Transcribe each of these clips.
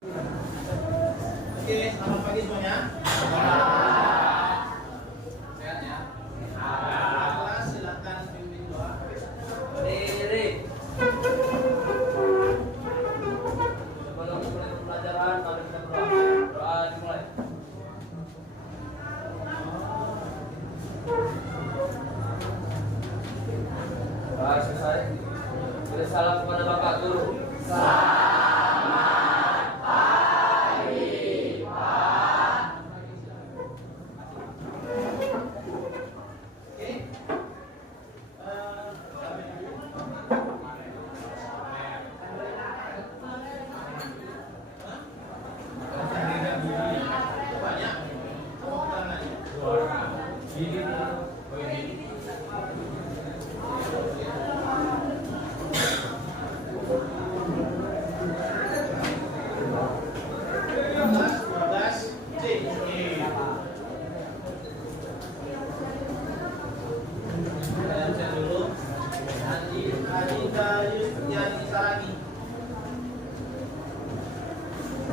Oke, selamat pagi semuanya. Sehat ya? Kelas silakan pimpin doa. Berdiri. Sebelum mulai pembelajaran, mari kita berdoa. Doa dimulai. Doa selesai. Beri salam kepada Bapak Guru.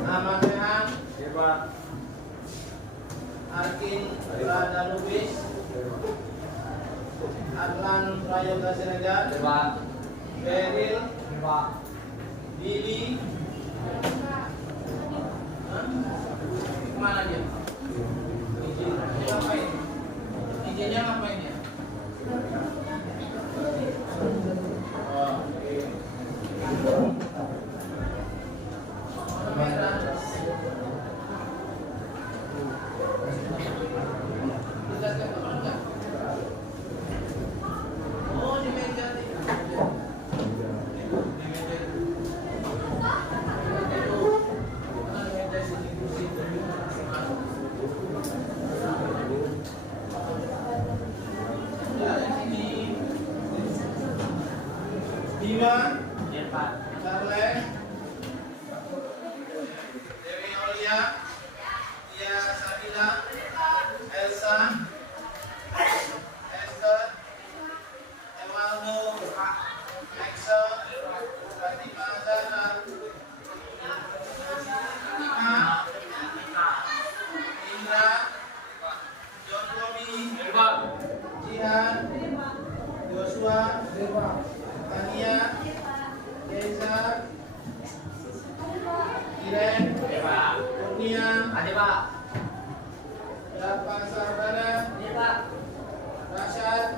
Nama Sehan Arkin Rada Lubis Adlan Prayoga Siregar Beril Billy kemana dia? Izinnya ngapain? Izinnya ngapain ya? Bima, Charles, Dewi Aulia, Tia Sabila, Elsa, Esther, Emaldo, Axel, Fatima Zahra, Fatima, Indra, John Robi, Jihan, Joshua, Tania, Deza, Iren, Kurnia, Dapa Sarbana, Rashad,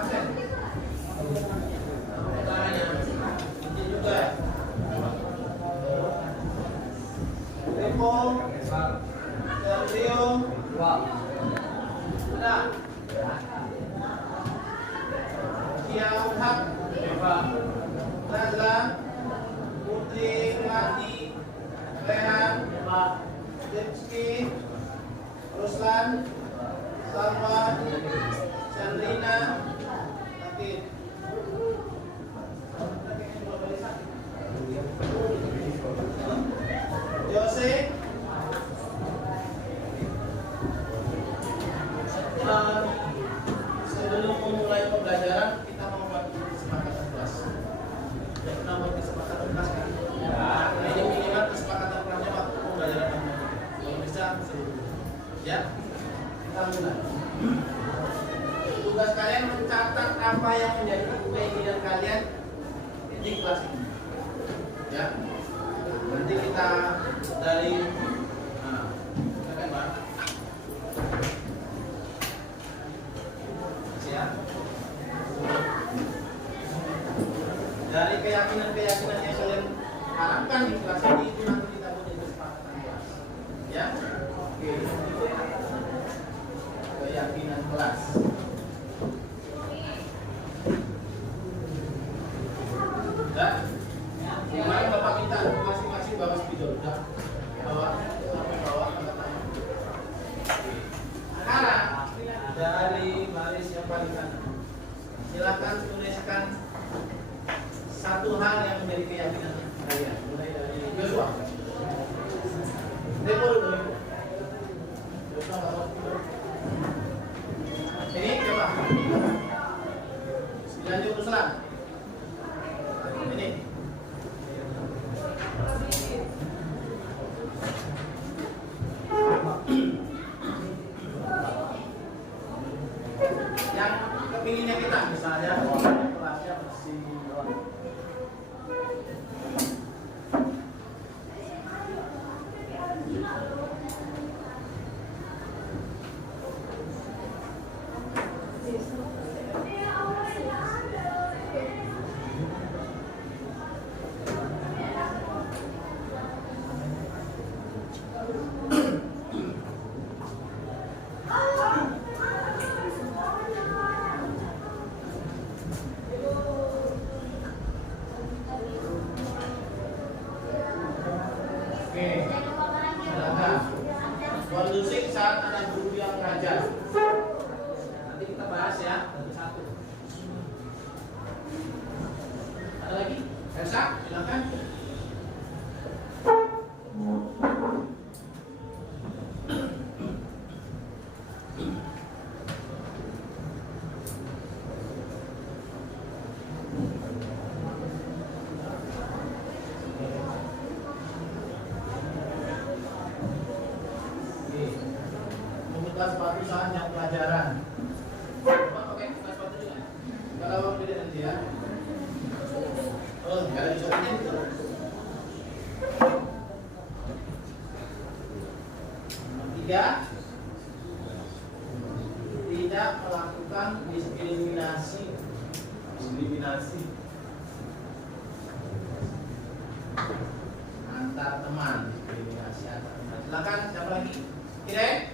Asen. Ini juga. Repo, Rio, Nah. Kia Uthap, Nazla, Putri Melati, Rehan, Dipski, Ruslan, Salwa, Sandrina, Latif. Jose, sebelum memulai pembelajaran kita mau buat kesepakatan kelas. Ya, kita buat kesepakatan kelas kan? Ini minimal kesepakatan kelasnya waktu pembelajaran kamu. Kalau bisa, ya kita mulai. Tugas kalian mencatat apa yang menjadi keinginan kalian di kelas ini. Ya, nanti kita dari dari keyakinan-keyakinan yang kalian harapkan di kelas ini itu nanti kita punya kesepakatan kelas. Ya, oke. Keyakinan kelas. Dan kemarin bapak minta masing-masing bawa spidol, udah bawa sampai bawah tanda-tanda. Sekarang dari baris yang paling kanan, silakan tuliskan satu hal yang menjadi keyakinan kalian. Mulai dari Joshua. Depo dulu. Joshua bawa spidol. Ini coba. Lanjut Ruslan. Ini. Oke, silakan. Kondusif saat ada guru yang mengajar. Nanti kita bahas ya satu-satu. Ada lagi? Elsa, silakan. Membuka sepatu saat jam pelajaran. Oke, buka sepatu juga. Kalau beda nanti ya. Oh, nggak ada disuruhnya gitu. Tiga, tidak melakukan diskriminasi. Antar teman, diskriminasi antar teman. Silakan, siapa lagi? Kira?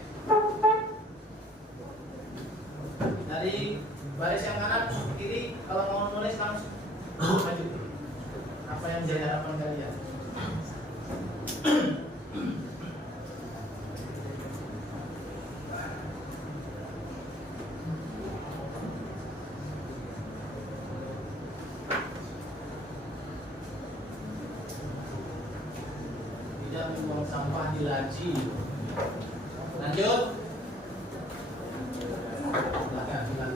Dari baris yang kanan ke kiri, kalau mau nulis langsung maju. Apa yang menjadi harapan kalian? Tidak membuang sampah di laci. Lanjut. Silakan, silakan.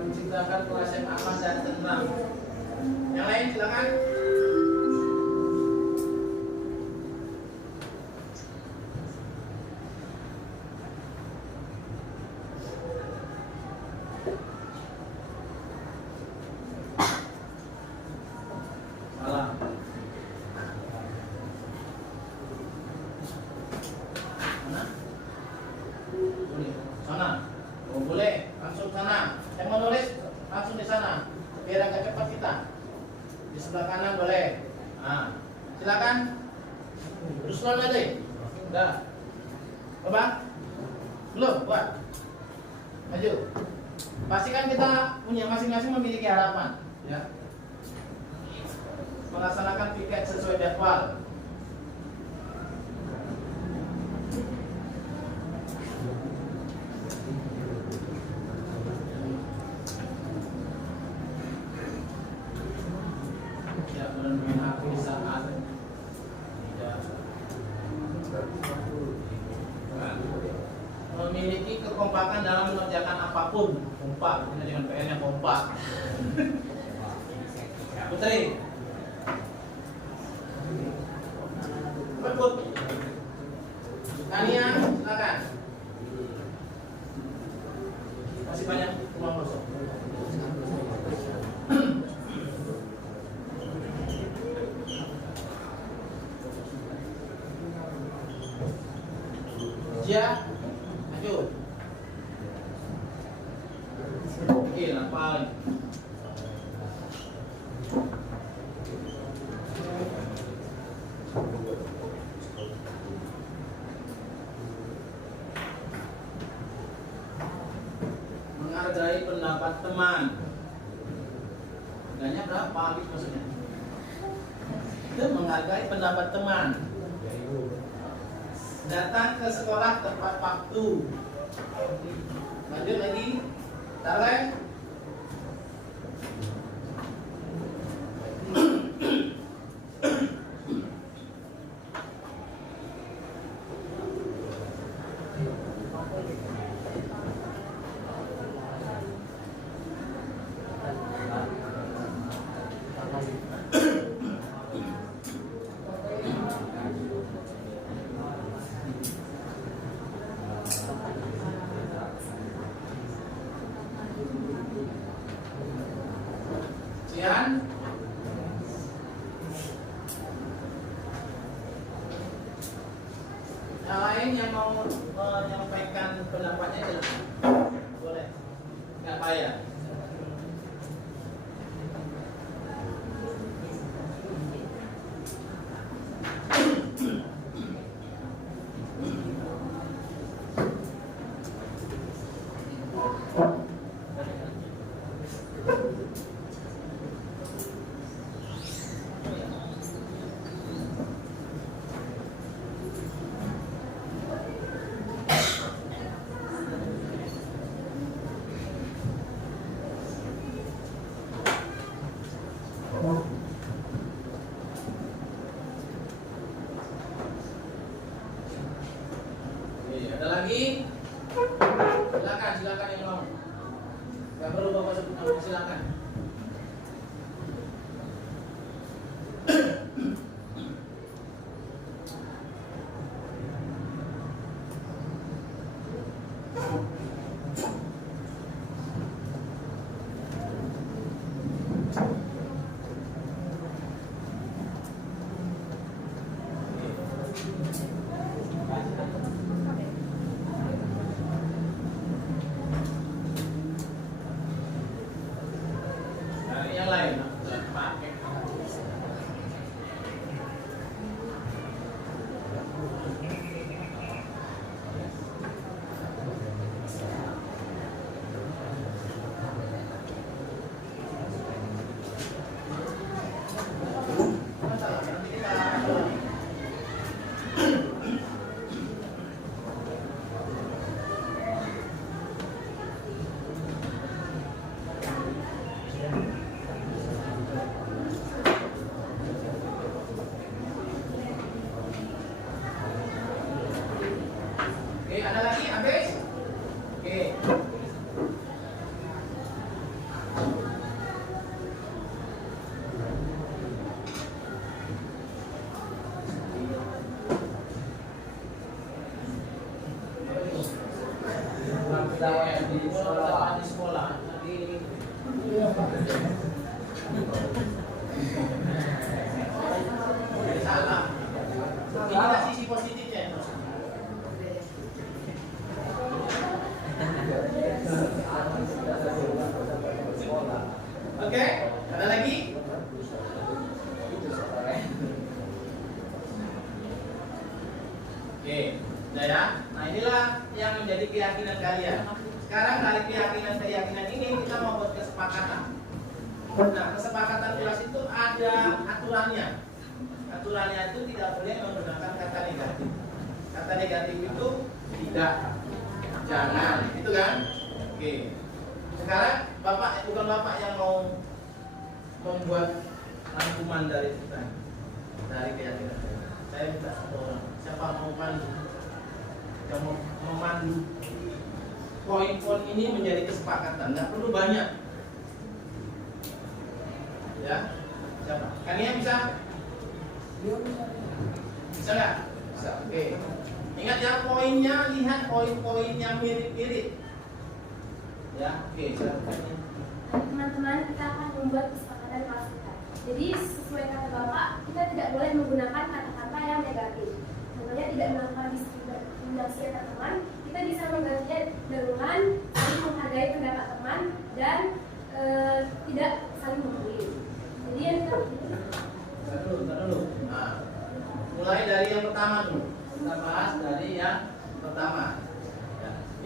Menciptakan kelas yang aman dan tenang. Yang lain silakan. Salah. Mana? Boleh. Sana. Oh, boleh. Langsung sana. Yang mau nulis langsung di sana. Biar agak cepat kita. Di sebelah kanan boleh. Nah, silakan. Ruslan aja. Udah. Coba. Belum, buat. Maju. Pastikan kita punya masing-masing memiliki harapan, ya. Melaksanakan piket sesuai jadwal. Tidak menemui HP saat tidak memiliki kekompakan dalam mengerjakan apapun. Kompak, ini dengan PR-nya kompak. Putri. Berbut. Tania, silakan. Masih banyak ruang kosong. Dia, maju. Oke, lapar. Menghargai pendapat teman. Harganya berapa? Habis maksudnya. Itu menghargai pendapat teman. Datang ke sekolah tepat waktu. Lanjut lagi. Tarik. Sian. Yang lain yang mau menyampaikan pendapatnya silakan. Boleh. Enggak. teman di sekolah lagi salah. Ini ada sisi positifnya. Oke, ada lagi? Oke, udah ya. Nah inilah yang menjadi keyakinan kalian. Sekarang dari keyakinan ini kita mau buat kesepakatan. Nah kesepakatan kelas itu ada aturannya. Aturannya itu tidak boleh menggunakan kata negatif. Kata negatif itu tidak, jangan, itu kan? Oke. Sekarang bukan bapak yang mau membuat rangkuman dari kita, dari keyakinan. Saya minta satu orang. Siapa mau memandu? Yang mau memandu poin-poin ini menjadi kesepakatan. Nggak perlu banyak. Ya, siapa? Kalian bisa? Bisa nggak? Bisa. Oke. Ingat ya poinnya, lihat poin-poin yang mirip-mirip. Ya, oke. Teman-teman, kita akan membuat kesepakatan kelas kita. Jadi sesuai kata Bapak, kita tidak boleh menggunakan kata-kata yang negatif. Contohnya tidak melakukan diskriminasi antar teman. Kita bisa menggantinya dengan saling menghargai pendapat teman dan tidak saling membuli. Jadi yang Dulu. Nah, mulai dari yang pertama dulu. Kita bahas dari yang pertama.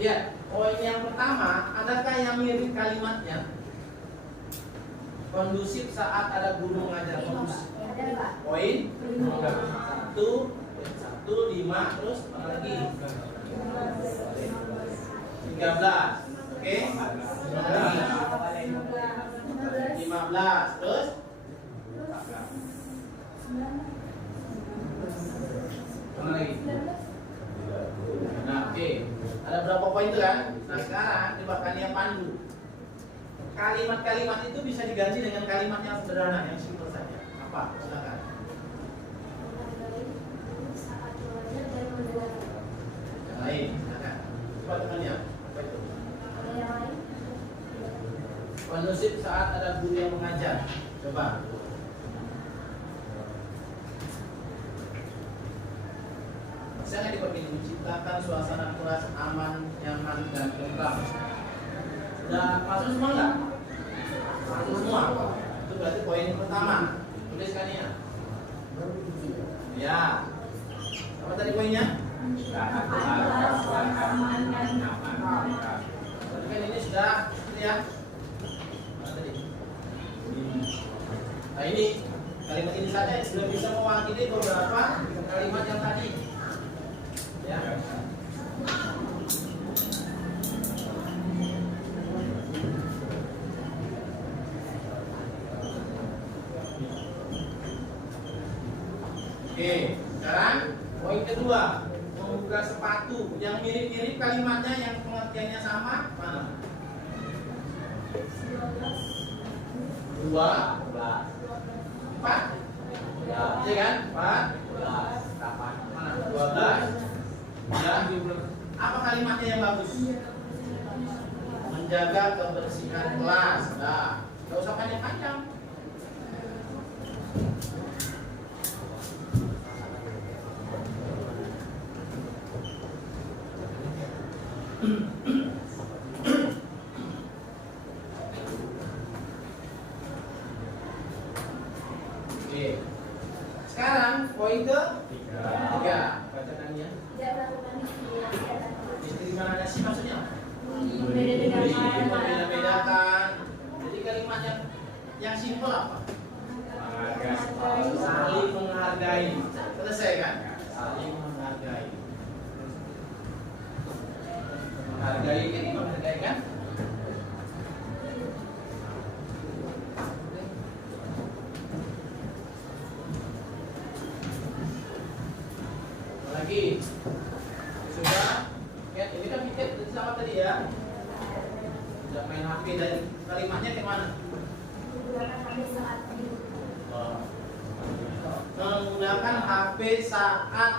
Ya, poin yang pertama, adakah yang mirip kalimatnya? Kondusif saat ada guru mengajar. Kondusif. ada Pak. Poin 1, 5, terus apa lagi? 13. Oke. 15, terus mana lagi? Nah, oke. Ada berapa poin itu kan? Nah, sekarang coba kalian pandu. Kalimat-kalimat itu bisa diganti dengan kalimat yang sederhana, yang simpel saja. Apa? Silakan. Yang lain, silakan. Coba temannya. Apa itu? Ada yang lain? Kondusif saat ada guru yang mengajar. Coba. Bisa nggak dipilih menciptakan suasana kelas aman, nyaman, dan tentram? Sudah masuk semua nggak? Masuk semua. Itu berarti poin pertama. Tulis kan ya? Ya. Apa tadi poinnya? Berarti kan ini sudah ya? Mana tadi? Nah ini kalimat ini saja sudah bisa mewakili beberapa kalimat yang tadi. Ya. Oke, sekarang poin kedua, membuka sepatu yang mirip-mirip kalimatnya yang pengertiannya sama, mana? 2, 4, iya kan? 4, mana? 12. Ya, apa kalimatnya yang bagus? Menjaga kebersihan kelas. Nah, nggak usah panjang-panjang. Oke. Sekarang poin ke 3. Bacaannya. Tidak melakukan diskriminasi antar teman. Diskriminasi maksudnya? Beda-bedakan. Bedakan. Jadi kalimat yang simpel apa? Saling menghargai. Selesai kan? Saling menghargai. Menghargai ini menghargai kan? Lagi sudah ya, ini kan pikir sama tadi ya, sudah main HP dan kalimatnya gimana? Menggunakan HP saat tidur. Menggunakan HP saat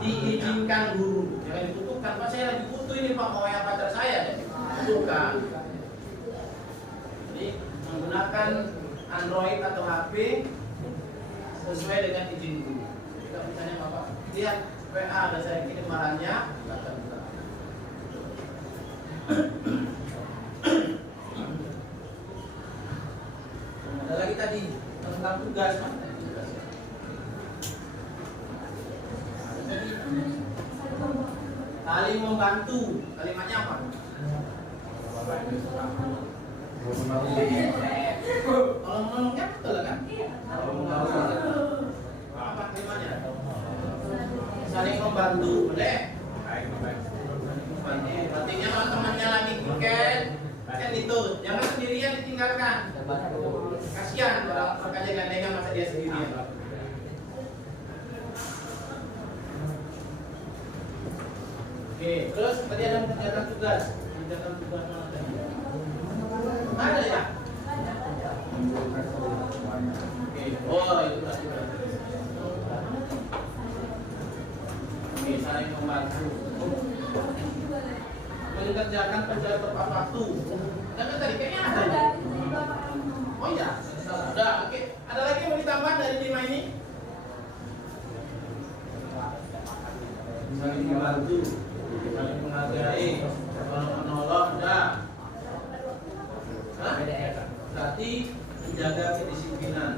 diizinkan guru, jangan dibutuhkan. bukan Pak, saya lagi butuh ini Pak, mau yang pacar saya deh. Bukan. Jadi menggunakan Android atau HP sesuai dengan izin guru. Kita misalnya Bapak lihat WA ada saya kirim barangnya, silakan buka. Ada lagi tadi tentang tugas, mana tadi tugas? Tadi saling membantu, kalimatnya apa? Kalau menolongnya betul kan? Apa kalimatnya? Saling membantu, boleh? Artinya kalau temannya lagi tiket, kan itu, jangan sendirian ditinggalkan. Kasihan kalau pekerja gandengan masa dia sendirian. Oke, terus tadi ada mengerjakan tugas. Mengerjakan tugas mana tadi? Ada ya? Oke, oh itu berarti. Oke, saling membantu. Mengerjakan kerja tepat waktu. Tapi tadi kayaknya ada. Oh iya, sudah. Oke, ada lagi yang mau ditambah dari 5 ini? Saling membantu, saling menghargai, menolong, dah. Hah? Berarti menjaga kedisiplinan.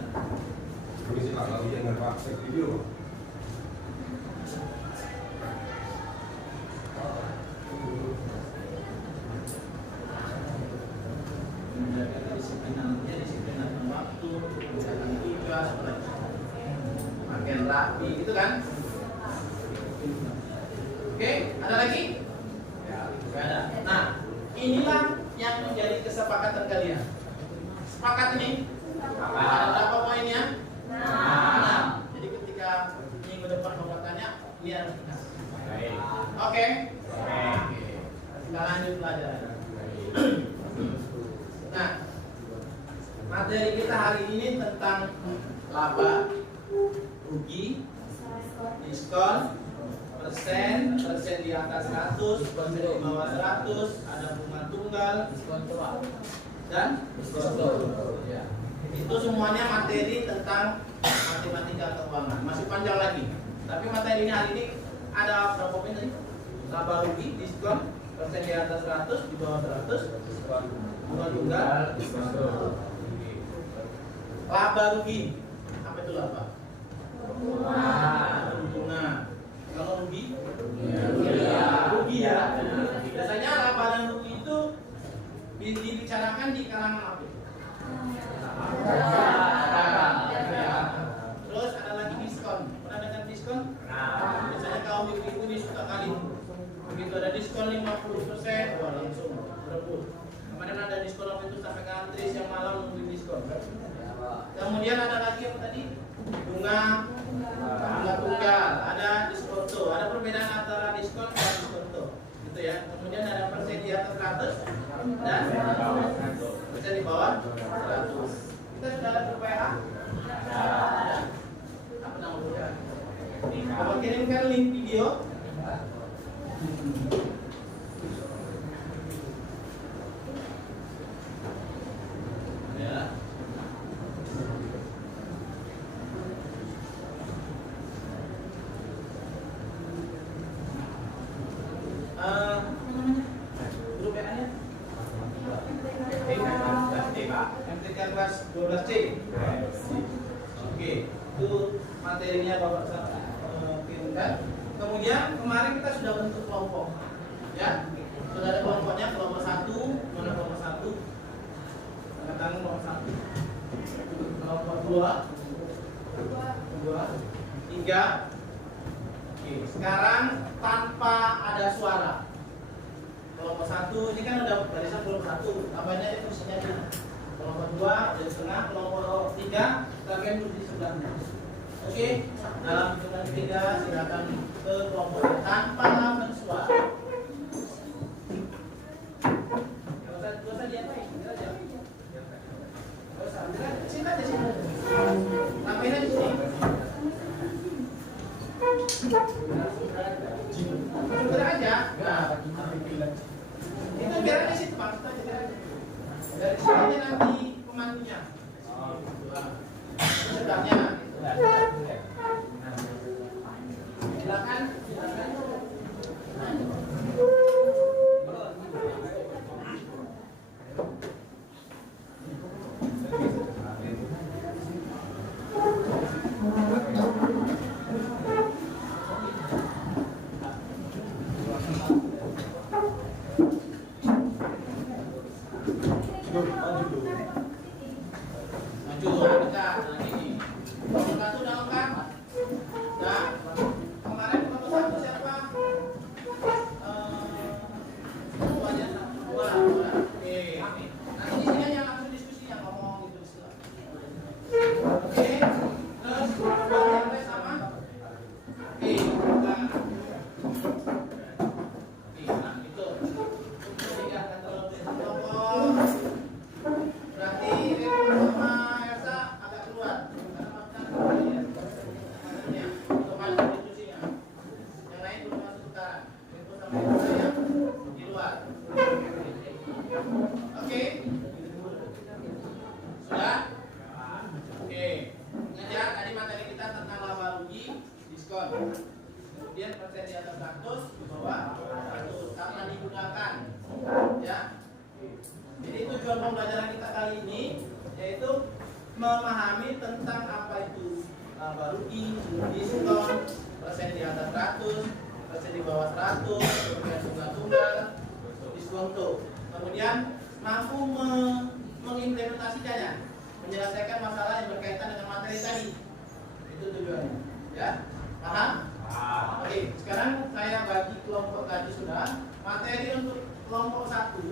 Polisi kalau dia ngerpaksa video. Menjaga kedisiplinannya, disiplinan waktu, menjaga tugas, pakaian rapi, gitu kan? Oke, ada lagi? Tidak ada. Nah, inilah yang menjadi kesepakatan kalian. Sepakat ini? Ada berapa poinnya? 6. Jadi ketika minggu depan Bapak tanya, biar kita. Oke? Kita lanjut pelajaran. Nah, materi kita hari ini tentang laba, rugi, diskon, persen di atas 100, persen di bawah 100, ada bunga tunggal, dan diskon. Ya. Itu semuanya materi tentang matematika keuangan. Masih panjang lagi. Tapi materi ini hari ini ada berapa poin tadi? Laba, rugi, diskon, persen di atas 100, di bawah 100, bunga tunggal, diskon. Laba, rugi. Apa itu laba? Bunga. Kalau rugi? Rugi ya. Biasanya laba dan rugi itu dibicarakan di kalangan apa? Terus ada lagi diskon. Pernah dengar diskon? Biasanya kaum ibu-ibu ini suka kali. Begitu ada diskon 50%, wah langsung berebut. Kemarin ada diskon waktu itu sampai ngantri siang malam nungguin diskon. Kemudian ada lagi apa tadi? Bunga tunggal, ada diskonto. Ada perbedaan antara diskon dan diskonto. Gitu ya. Kemudian ada persen di atas 100 dan persen di bawah 100. Kita sudah ada grup WA? Ada. Apa nama grupnya? Bapak kirimkan link video. Ya. Grup WA-nya? MTK kelas 12C. Oke, itu materinya Bapak kirimkan. Kemudian kemarin kita sudah bentuk kelompok, ya. Sudah ada kelompoknya, kelompok 1, mana kelompok 1? Katakan kelompok 1. Kelompok 2, 3. Oke, sekarang tanpa ada suara. Kelompok 1 ini kan udah barisan kelompok 1, tambahnya itu posisinya di kelompok 2 di tengah, kelompok 3 bagian di sebelahnya. Oke, dalam hitungan 3 silakan ke kelompok tanpa bersuara. Gak usah diapain, biar aja. Gak usah, sini aja sini. Tambahin aja sini. Sudah aja. kita jadi dari sini nanti pemandunya. Sedangnya, silakan. Maju, kita ini. Satu dalam kan? Nah, kemarin nomor satu siapa? Dua. Oke. Nanti di sini yang langsung diskusi yang ngomong gitu istilah. Oke. Terus buat yang lain sama. Oke. Nah. Oke, nah itu. Tiga kata lebih kelompok. Berarti Rifan sama Elsa agak keluar. Karena maksudnya untuk maju diskusinya. Yang lain belum masuk sekarang. Rifan sama Elsa yang di luar. Oke. Sudah? Oke. Ingat tadi materi kita tentang laba rugi diskon. Kemudian persen di atas 100, di bawah 100 karena digunakan. Ya. Jadi tujuan pembelajaran kita kali ini yaitu memahami tentang apa itu laba rugi, diskon, persen di atas 100, persen di bawah 100, kemudian tunggal, diskonto. Kemudian mampu mengimplementasikannya, menyelesaikan masalah yang berkaitan dengan materi tadi. Itu tujuannya. Ya, paham? Oke, sekarang saya bagi kelompok tadi sudah. Materi untuk kelompok 1.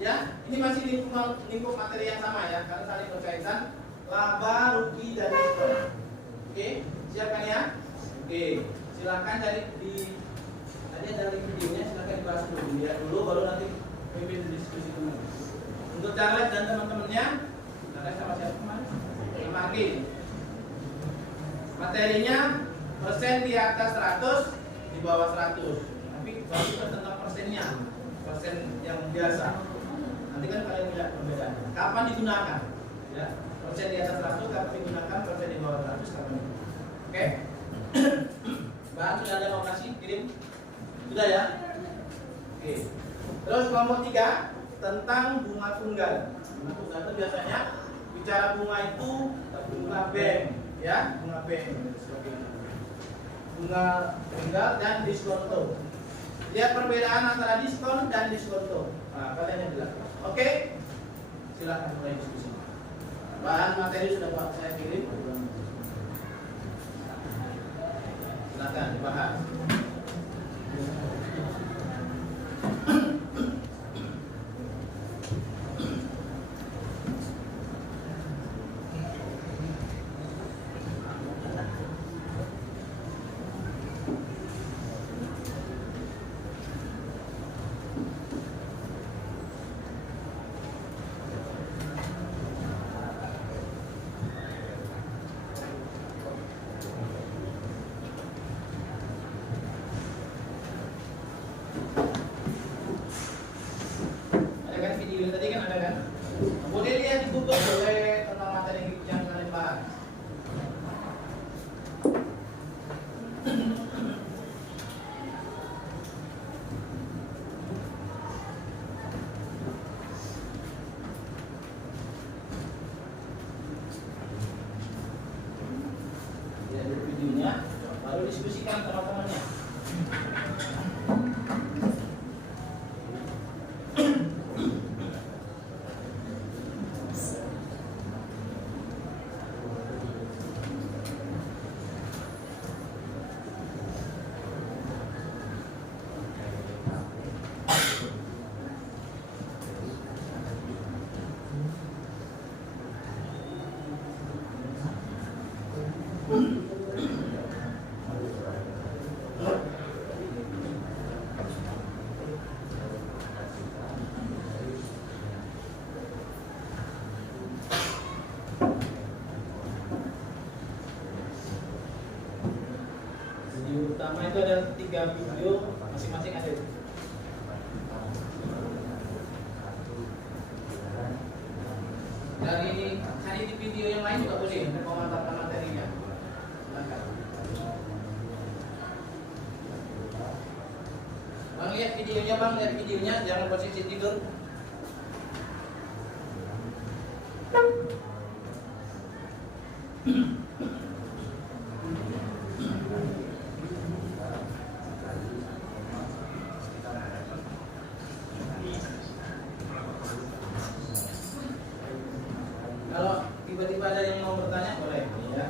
Ya, ini masih lingkup materi yang sama ya, karena saling berkaitan laba, rugi, dan diskon. Oke, siapkan ya? Oke, silakan tadi dari videonya silakan dibahas dulu, dilihat dulu, baru nanti pimpin diskusi kembali. Untuk Charles dan teman-temannya, Charles sama siapa kemarin? Sama Agi. Materinya persen di atas 100, di bawah 100. Tapi baru tentang persennya, persen yang biasa. Nanti kan kalian lihat perbedaan. Kapan digunakan? Ya, persen di atas 100 kapan digunakan, persen di bawah 100 kapan digunakan. Oke. Bahan sudah ada mau kasih kirim? Sudah ya? Oke. Terus kelompok 3 tentang bunga tunggal. Bunga tunggal itu biasanya bicara bunga itu bunga bank, ya, bunga bank bunga tunggal dan diskonto. Lihat perbedaan antara diskon dan diskonto. Nah, kalian yang jelas. Oke, silakan mulai diskusi. Bahan materi sudah Pak saya kirim. Silakan dibahas. Tadi kan ada kan? Boleh lihat di Google boleh tentang materi yang kalian bahas. Lihat dulu videonya, baru diskusikan sama temannya. Video utama itu ada 3 video, masing-masing ada. cari di video yang lain juga boleh untuk memantarkan materinya. Silakan. Bang lihat videonya bang, lihat videonya, jangan posisi tidur. Kalau tiba-tiba ada yang mau bertanya boleh ya.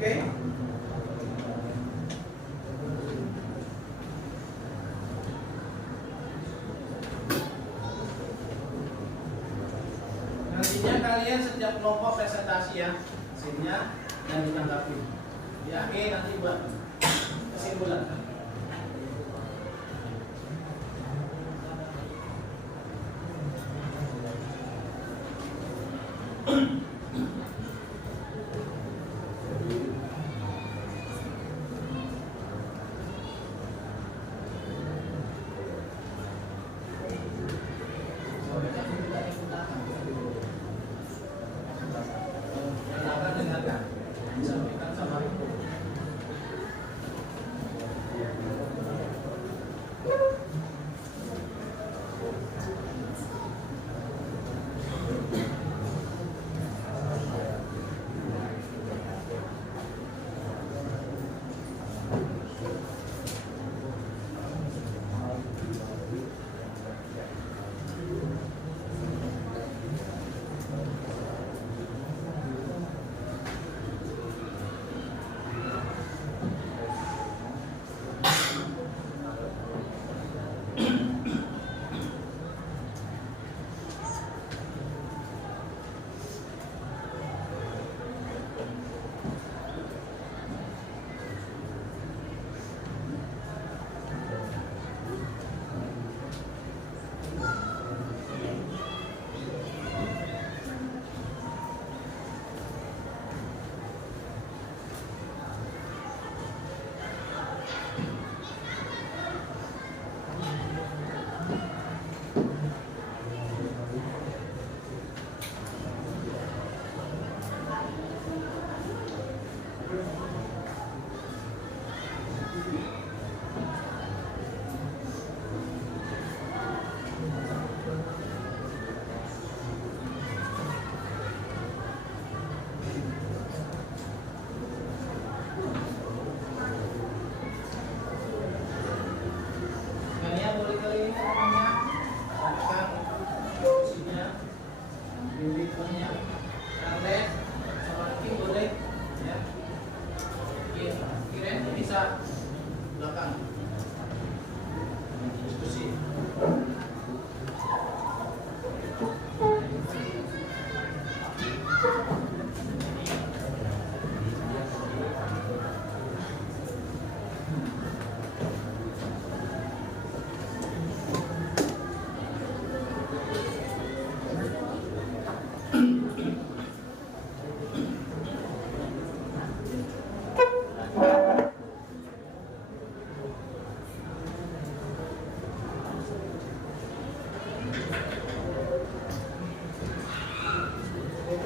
Oke. Nantinya kalian setiap kelompok presentasi ya, hasilnya dan ditanggapi. Di akhir nanti buat kesimpulan. Silakan dengarkan, disampaikan sama ibu. Kalian boleh keliling rumahnya, lakukan posisinya, bimbing punya, karlet, sama tim boleh, ya. Kirain bisa belakang diskusi.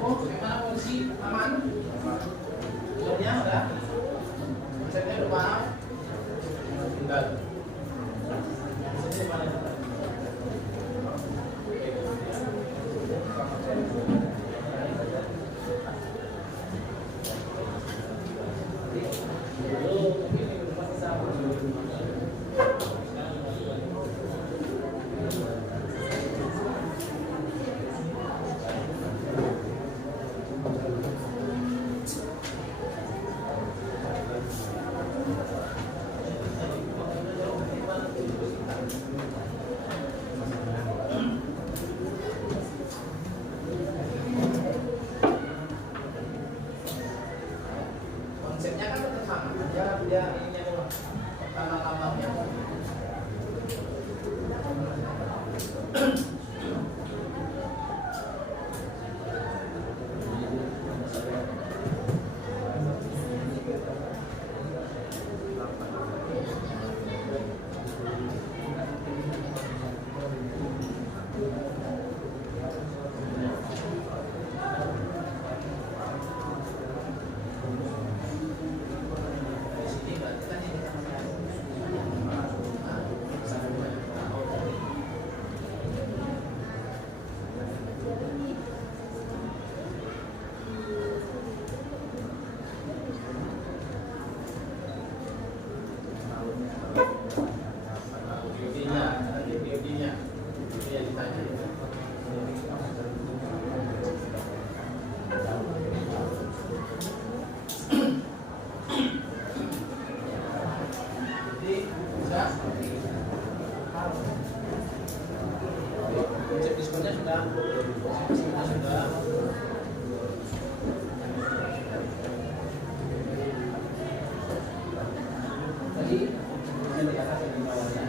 Oh, bagaimana kondisi aman? Sebenarnya udah, konsepnya udah paham? Tinggal. Konsepnya mana? tambah-tambahnya. Cek diskonnya sudah. Tadi saya dikatakan di bawahnya.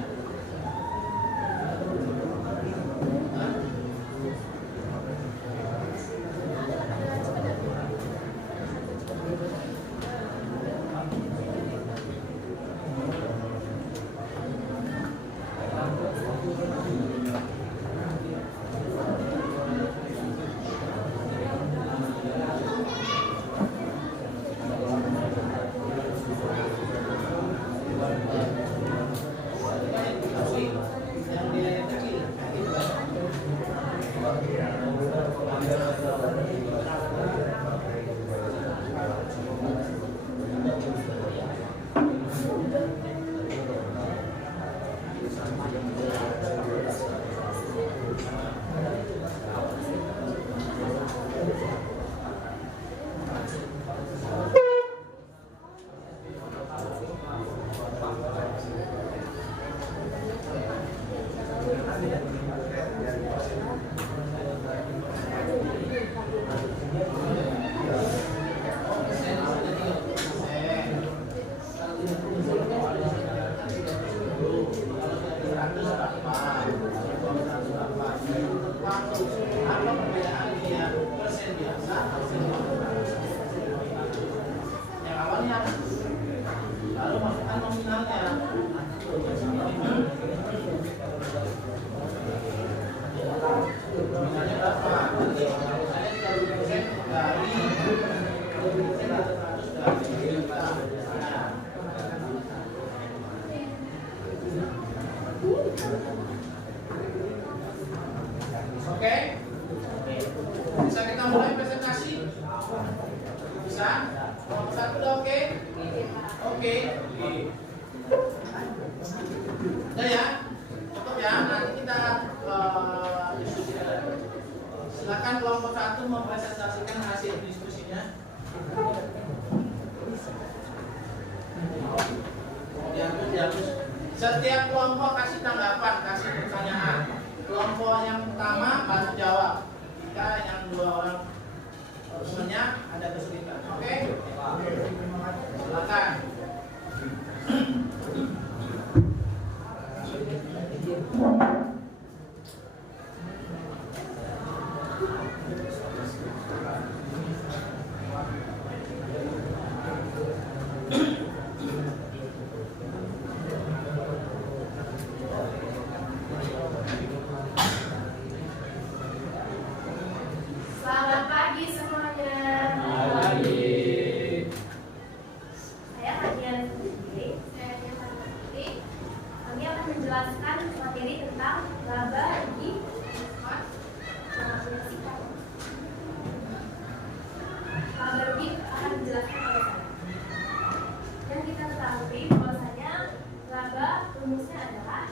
Yang awalnya lalu masukkan nominalnya. Nominalnya berapa? Oke, bisa kita mulai presentasi? Bisa? Nomor satu udah oke? Oke. Udah ya? Cukup ya? Nanti kita diskusi lagi. Silakan kelompok satu mempresentasikan hasil diskusinya. Dihapus. Setiap kelompok kasih tanggapan, kasih pertanyaan. Kelompok yang pertama bantu jawab. Jika yang dua orang semuanya ada kesulitan. Oke? Silakan. Selamat pagi semuanya. Saya Hadian Putri. Kami akan menjelaskan materi tentang laba di laba rugi akan dijelaskan oleh saya. Dan kita ketahui bahwasanya laba rumusnya adalah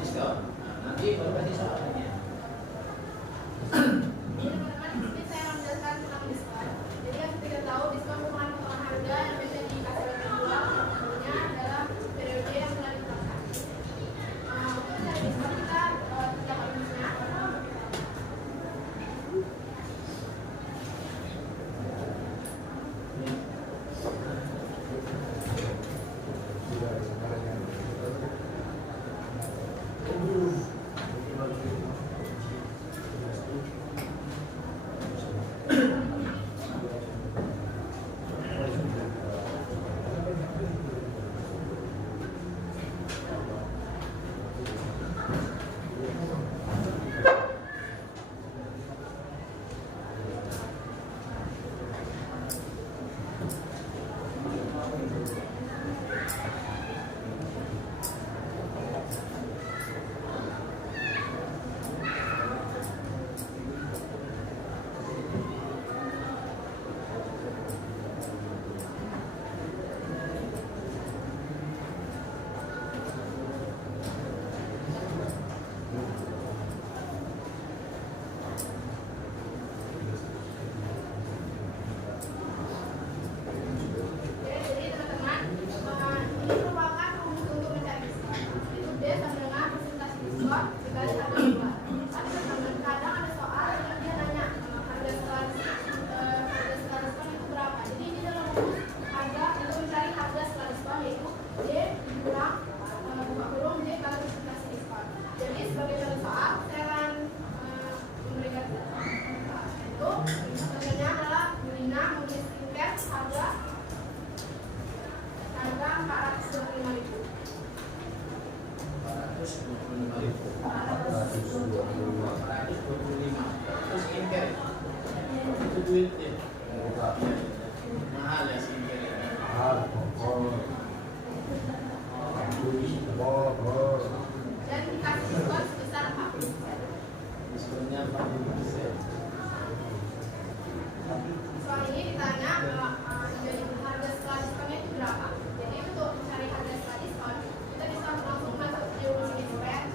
diskon. Nah, nanti baru kasih soalnya. Jadi teman-teman, ini saya akan menjelaskan tentang diskon. Jadi yang kita tahu diskon merupakan potongan harga yang biasa dikasih oleh penjual tentunya dalam periode yang telah ditetapkan. Untuk mencari diskon kita terdapat rumusnya. Jadi teman-teman, ini merupakan rumus untuk mencari diskon. Itu D sama dengan presentasi diskon dikali harga jual. Tapi teman-teman, kadang ada soal yang dia nanya harga skala diskon itu berapa. Jadi ini dalam rumus harga untuk mencari harga skala diskon yaitu D dikurang buka kurung D kali presentasi diskon. Jadi sebagai contoh soal, saya akan memberikan itu contohnya adalah Melina membeli skincare harga 425.000. 425. Terus skincare. Itu duit ya. Mahal ya skincare. Dan dikasih diskon sebesar 40%. Diskonnya 40%. Soal ini ditanya jadi harga skala diskonnya itu berapa. Jadi untuk mencari harga skala diskon kita bisa langsung masuk di rumus ini supaya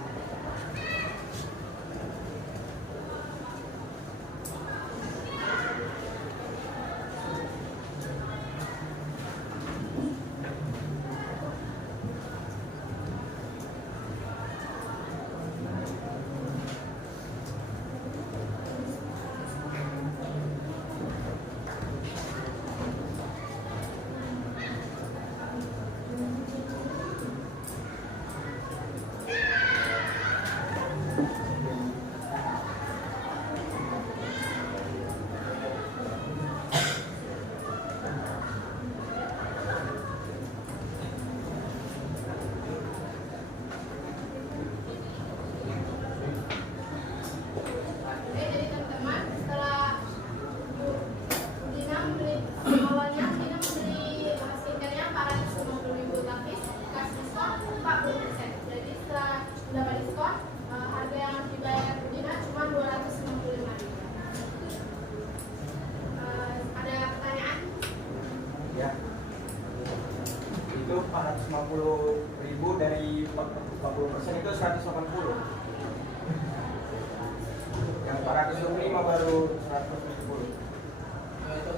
jadi teman-teman, setelah Dina membeli awalnya Dina membeli skincare-nya 450.000 tapi kasih diskon 40%. Jadi setelah mendapat diskon harga yang dibayar Dina cuma 255.000. Ada pertanyaan? Ya, itu 450.000 dari 40% itu 180. Yang 425 baru 170. Gitu.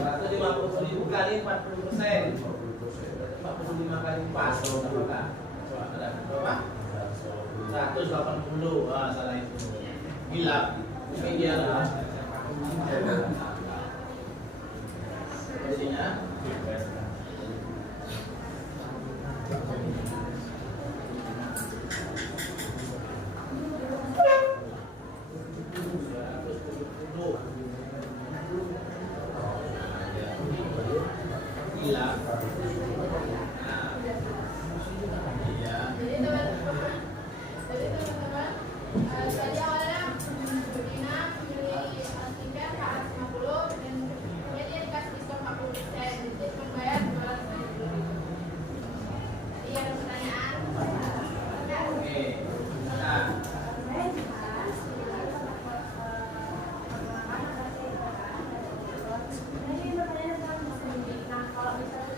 150.000 kali 40%. 45 kali 4. Coba ada berapa? 180. Wah, salah itu. Gila. Ini dia lah. Sini ya. Gila. Iya. Jadi teman-teman, tadi awalnya Dina membeli skincare 450 dan kemudian dia dikasih diskon 40%. Jadi membayar 250.000. Iya, ada pertanyaan? Oke. Nah, Nah, kalau misalnya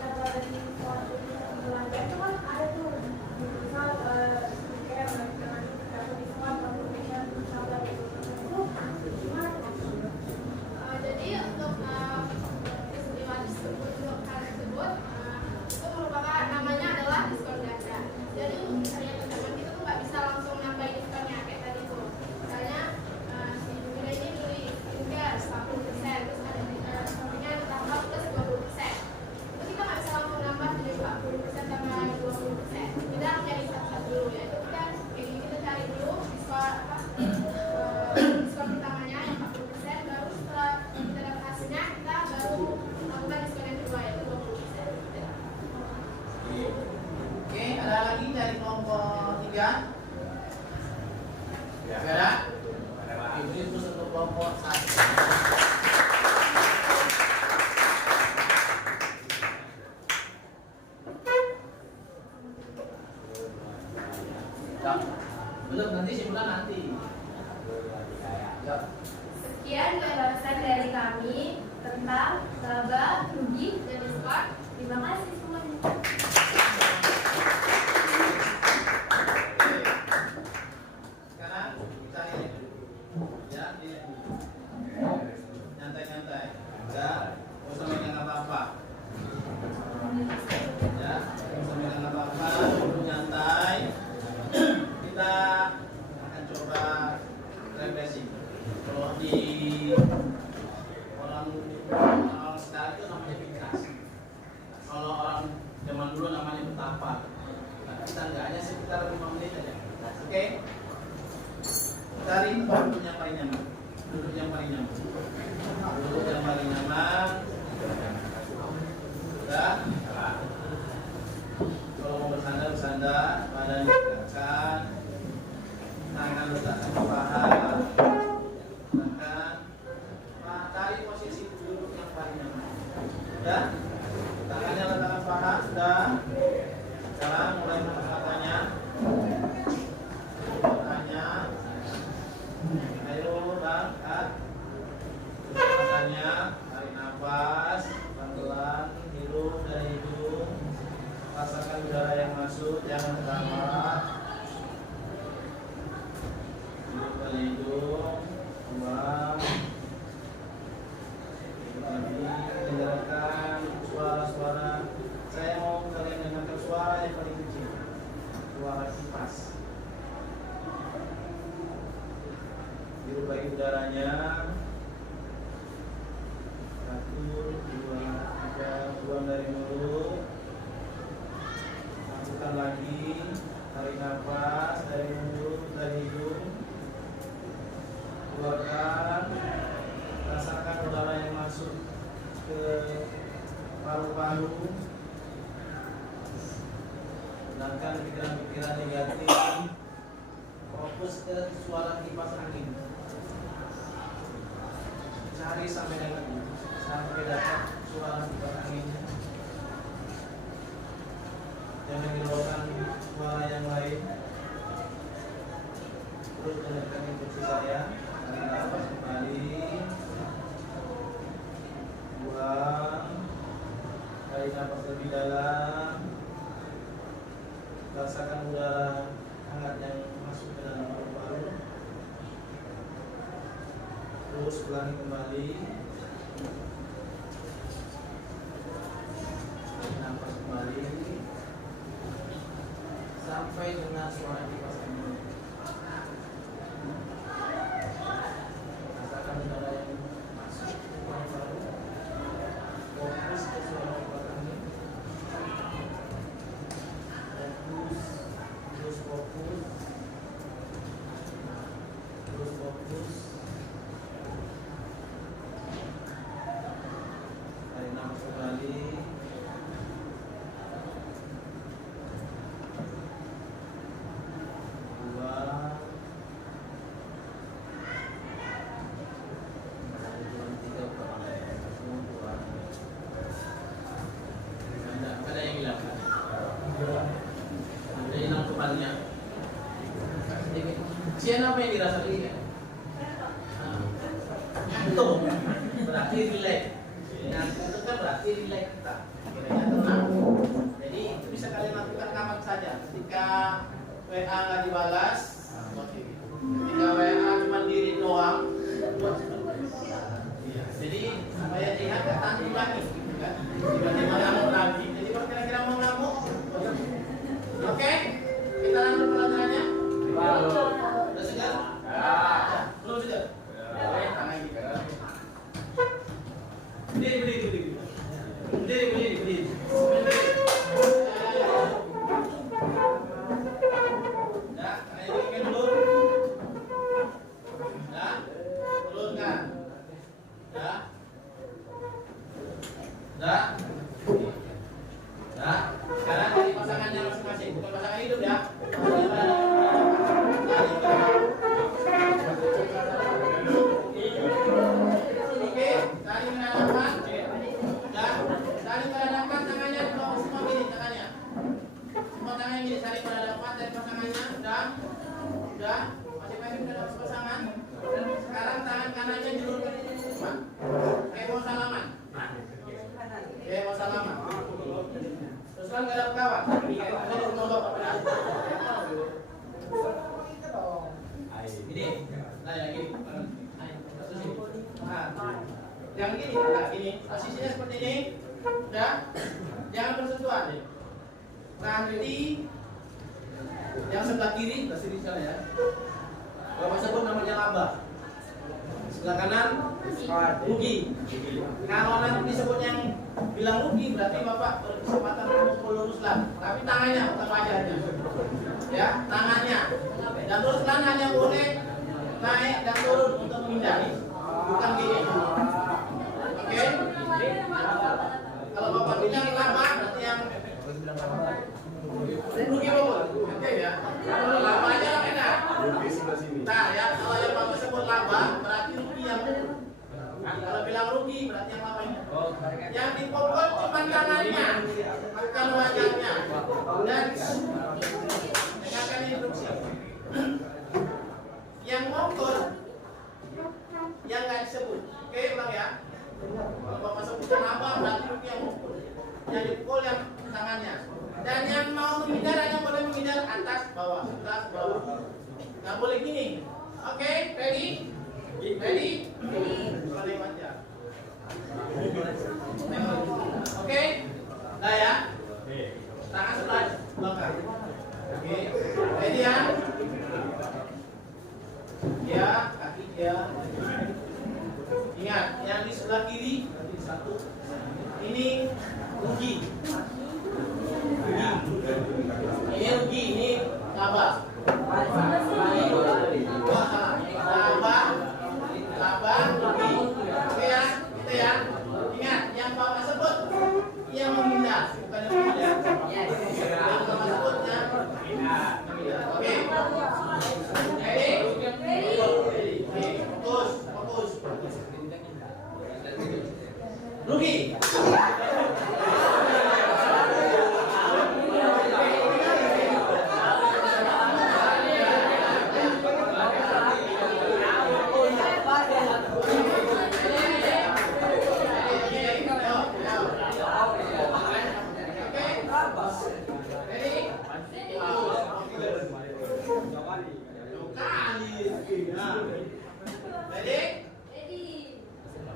Belum, nanti simpulan nanti. Ya. Sekian pembahasan dari kami tentang laba, rugi, dan diskon. Terima kasih semuanya. Sekarang cari ya, nyantai-nyantai. Enggak usah megang apa-apa. Ya, nggak usah megang apa-apa, nyantai. Kita akan coba refreshing. Kalau di orang sekarang itu namanya pintas. Kalau orang zaman dulu namanya betapa. Nah, kita enggak, hanya sekitar 5 menit aja. Oke? Cari tempat duduk yang paling nyaman. Duduk yang paling nyaman. Duduk yang paling nyaman. Sudah. Kalau mau bersandar, badan ditegakkan, tangan letakkan di paha, tekan, cari posisi duduk yang paling nyaman. Ya, tangannya letakkan paha, sudah. Sekarang mulai menutup matanya. Matanya, ayo angkat. Matanya, tarik nafas, pelan-pelan, hirup dari hidung. Rasakan udara yang masuk, jangan terlambat. Hidup dari hidung, buang. Lagi dengarkan suara-suara. Saya mau kalian dengarkan suara yang paling kecil, suara kipas. Hirup lagi udaranya. 1, 2, 3, buang dari mulut. Masukkan lagi, tarik nafas dari mulut, dari hidung, keluarkan, rasakan udara yang masuk ke paru-paru, hilangkan pikiran-pikiran negatif, fokus ke suara kipas angin, cari sampai dapat suara kipas angin. Jangan menghiraukan suara yang lain. Terus dengarkan instruksi saya. Tarik nafas kembali. Buang. Tarik nafas lebih dalam. Rasakan udara hangat yang masuk ke dalam paru-paru. Terus ulangi kembali. Tarik nafas kembali sampai dengan suara kipas angin. Rasakan udara yang masuk ke paru-paru. Fokus ke suara kipas angin. Terus fokus. Terus fokus. Tarik nafas kembali. Siapa yang dirasa ini? Itu berarti relax. Yang itu kan berarti relax kita. Kiranya tenang. Jadi itu bisa kalian lakukan kapan saja. Ketika WA nggak dibalas, ketika WA cuma diri doang, jadi supaya ingat nanti lagi. Tiba-tiba ngamuk lagi. Jadi kalau kira-kira mau ngamuk, oke? Kita lanjut pelajarannya. Udah segar? Belum segar? Tangan gini. Berdiri. Nah, kayak gini dulu. Nah, turunkan. Nah. Sekarang jadi pasangannya masing-masing, bukan pasangan hidup ya. Oke, saling menghadapkan. Saling menghadapkan, tangannya di bawah semua gini tangannya. Semua tangannya gini, saling menghadapkan dari pasangannya. Udah. salaman. Ruslan nggak ada kawan. Ada di rumah bapak. Ini, nah yang ini. Nah, yang ini, nah ini posisinya seperti ini. Ya, jangan bersentuhan deh. Nanti yang sebelah kiri, belah sini sana ya. Bapak sebut namanya laba. Sebelah kanan rugi. Kalau nanti disebut yang bilang rugi berarti bapak berkesempatan untuk meluruskan. Tapi tangannya bukan wajahnya. Ya, tangannya. Dan luruskan hanya boleh naik dan turun untuk menghindari. Bukan gini. Oke? Kalau bapak bilang laba berarti yang rugi bapak. Oke ya. Kalau laba aja enak. Nah ya, kalau yang bapak sebut laba berarti rugi yang kalau bilang rugi berarti yang laba ini. Yang dipukul cuma tangannya, bukan wajahnya. Dan dengarkan instruksi. Yang mukul yang nggak disebut. Oke, ulang ya. Kalau bapak sebutkan laba berarti rugi yang mukul. Yang dipukul yang tangannya. Dan yang mau menghindar hanya boleh menghindar atas bawah, nggak boleh gini. Oke, ready? Ready? Paling wajar. Oke, dah ya. Tangan sebelah belakang. Oke, ready ya? Ya, kaki ya. Ingat, yang di sebelah kiri nanti satu. Ini rugi. Ini rugi, ini laba. Laba, rugi. Oke ya, gitu ya. Ingat, yang bapak sebut yang menghindar, bukan yang menghindar. Yang bapak sebut yang menghindar. Oke. Ready? Fokus. Rugi.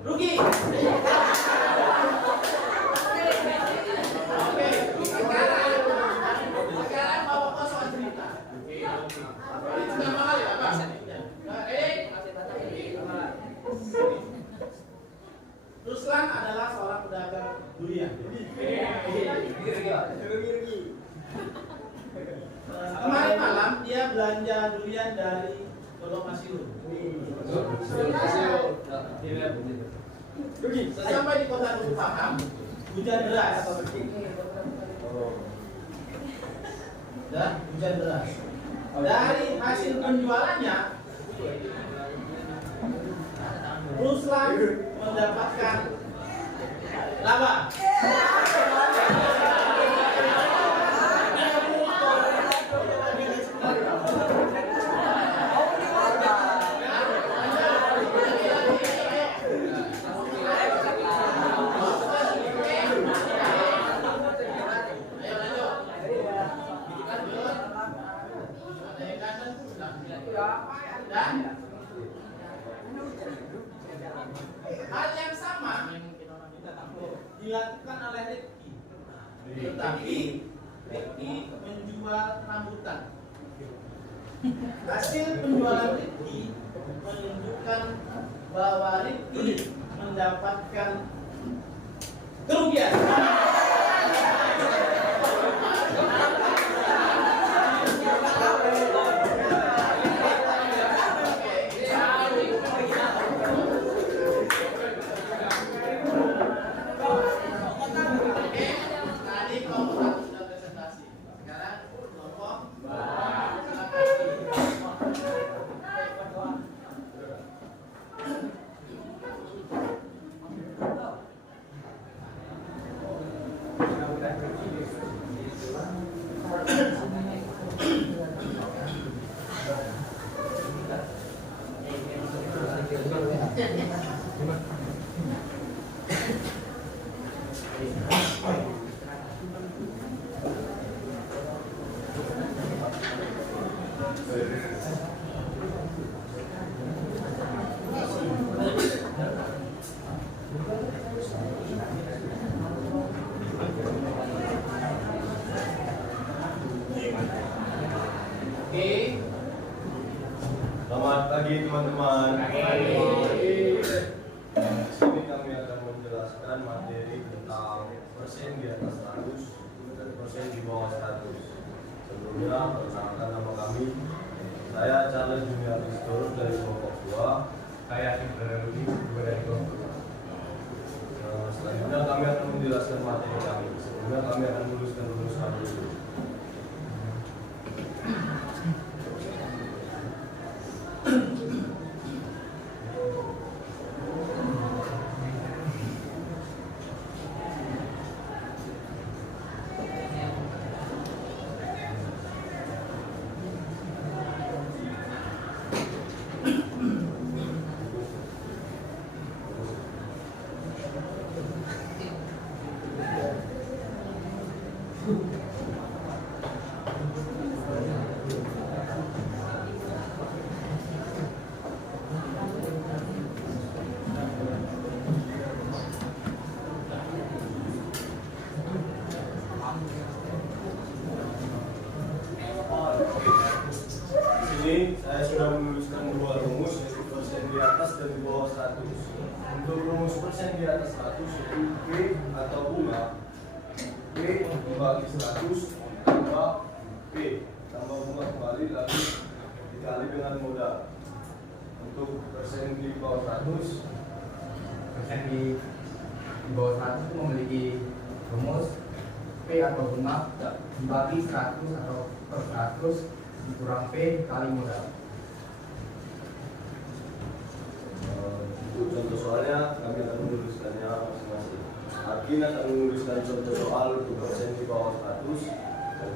Rugi. Oke, sekarang bawa kosong cerita. Pertama kali apa? Ruslan adalah seorang pedagang durian. Kemarin malam dia belanja durian dari Dolok Masiu. Sesampai di kota Nurul Faham, hujan deras. Hujan deras. Dari hasil penjualannya, Ruslan mendapatkan laba. Dan hal yang sama dilakukan oleh Rifki, tetapi Rifki menjual rambutan. Hasil penjualan Rifki menunjukkan bahwa Rifki mendapatkan kerugian. teman-teman. Di sini kami akan menjelaskan materi tentang persen di atas 100 dan persen di bawah 100. Sebelumnya, perkenalkan nama kami. Saya Charles Junior Ristorus dari kelompok 2. Saya Saudara Rudi juga dari kelompok. Selanjutnya kami akan menjelaskan materi kami. Sebelumnya kami akan menuliskan rumus kami dulu. Di sini saya sudah menuliskan dua rumus, yaitu persen di atas dan di bawah 100. Untuk rumus persen di atas 100 yaitu P atau bunga. P dibagi 100 tambah P tambah bunga kembali lalu dikali dengan modal. Untuk persen di bawah 100, Persen di bawah 100 itu memiliki rumus P atau bunga dibagi 100 atau per 100 dikurang P kali modal. Untuk contoh soalnya kami akan menuliskannya masing-masing. Hakim akan menuliskan contoh soal untuk persen di bawah 100 dan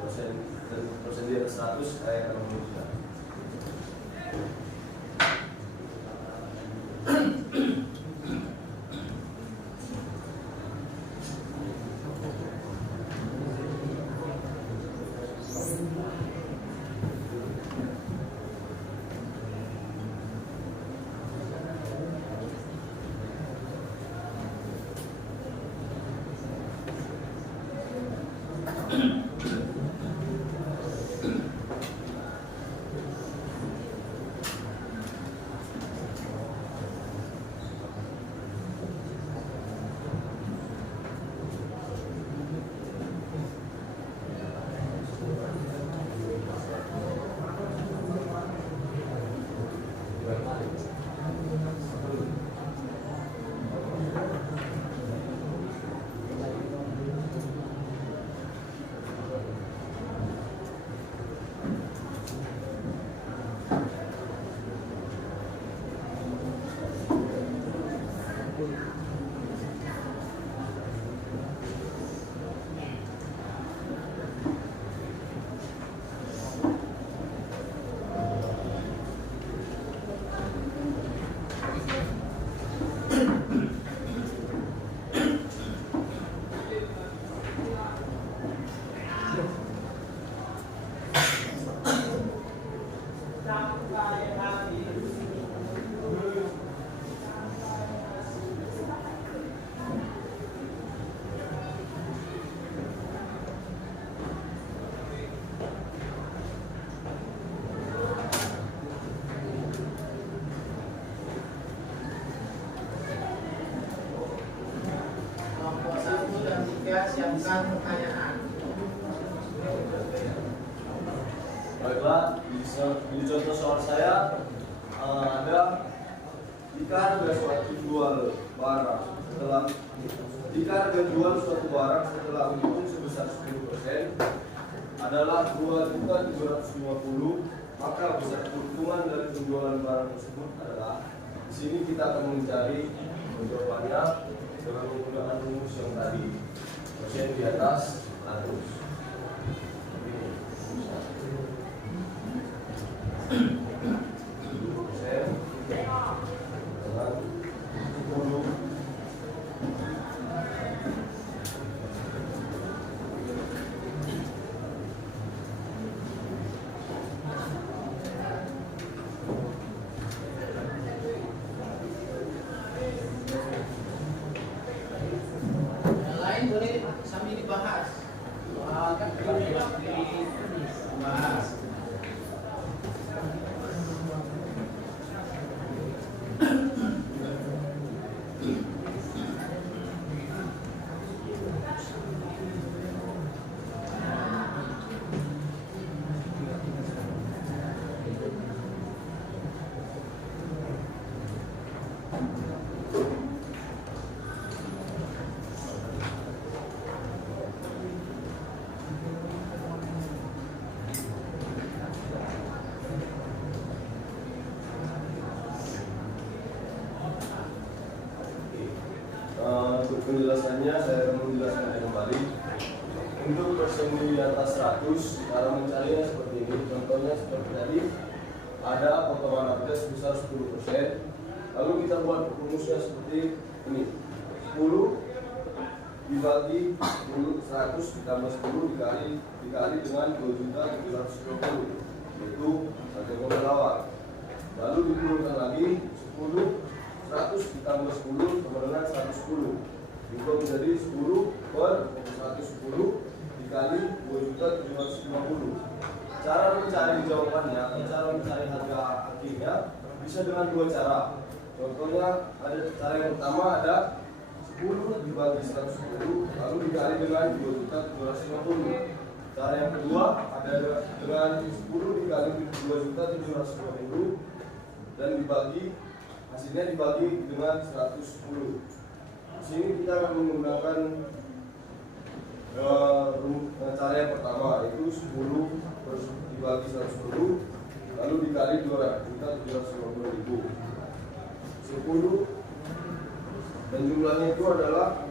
persen di atas 100 saya akan menuliskan. Kelompok 1 dan 3 siapkan pertanyaan. Baiklah, di contoh soal saya ada jika harga suatu jual barang suatu barang setelah untung sebesar 10% adalah 2.750, maka besar keuntungan dari penjualan barang tersebut adalah. Di sini kita akan mencari jawabannya dengan menggunakan rumus yang tadi, persen di atas 100. Yang lain boleh sambil dibahas. Dibahas. Selanjutnya saya akan menjelaskan kembali. Untuk persen di atas 100, cara mencarinya seperti ini. Contohnya seperti tadi, ada potongan harga sebesar 10%. Lalu kita buat rumusnya seperti ini. 10 dibagi 100 ditambah 10 dikali dengan 2.720.000, yaitu 1,8. Lalu diturunkan lagi 100 ditambah 10 sama dengan 110, juga menjadi 10 per 110 dikali 2.750. Cara mencari jawabannya atau cara mencari harga akhirnya bisa dengan dua cara. Contohnya ada cara yang pertama, ada 10 dibagi 110 lalu dikali dengan 2.750. Cara yang kedua ada dengan 10 dikali 2.750 dan dibagi, hasilnya dibagi dengan 110. Di sini kita akan menggunakan cara yang pertama, yaitu 10 dibagi 110 lalu dikali 2.750.000. 10 dan jumlahnya itu adalah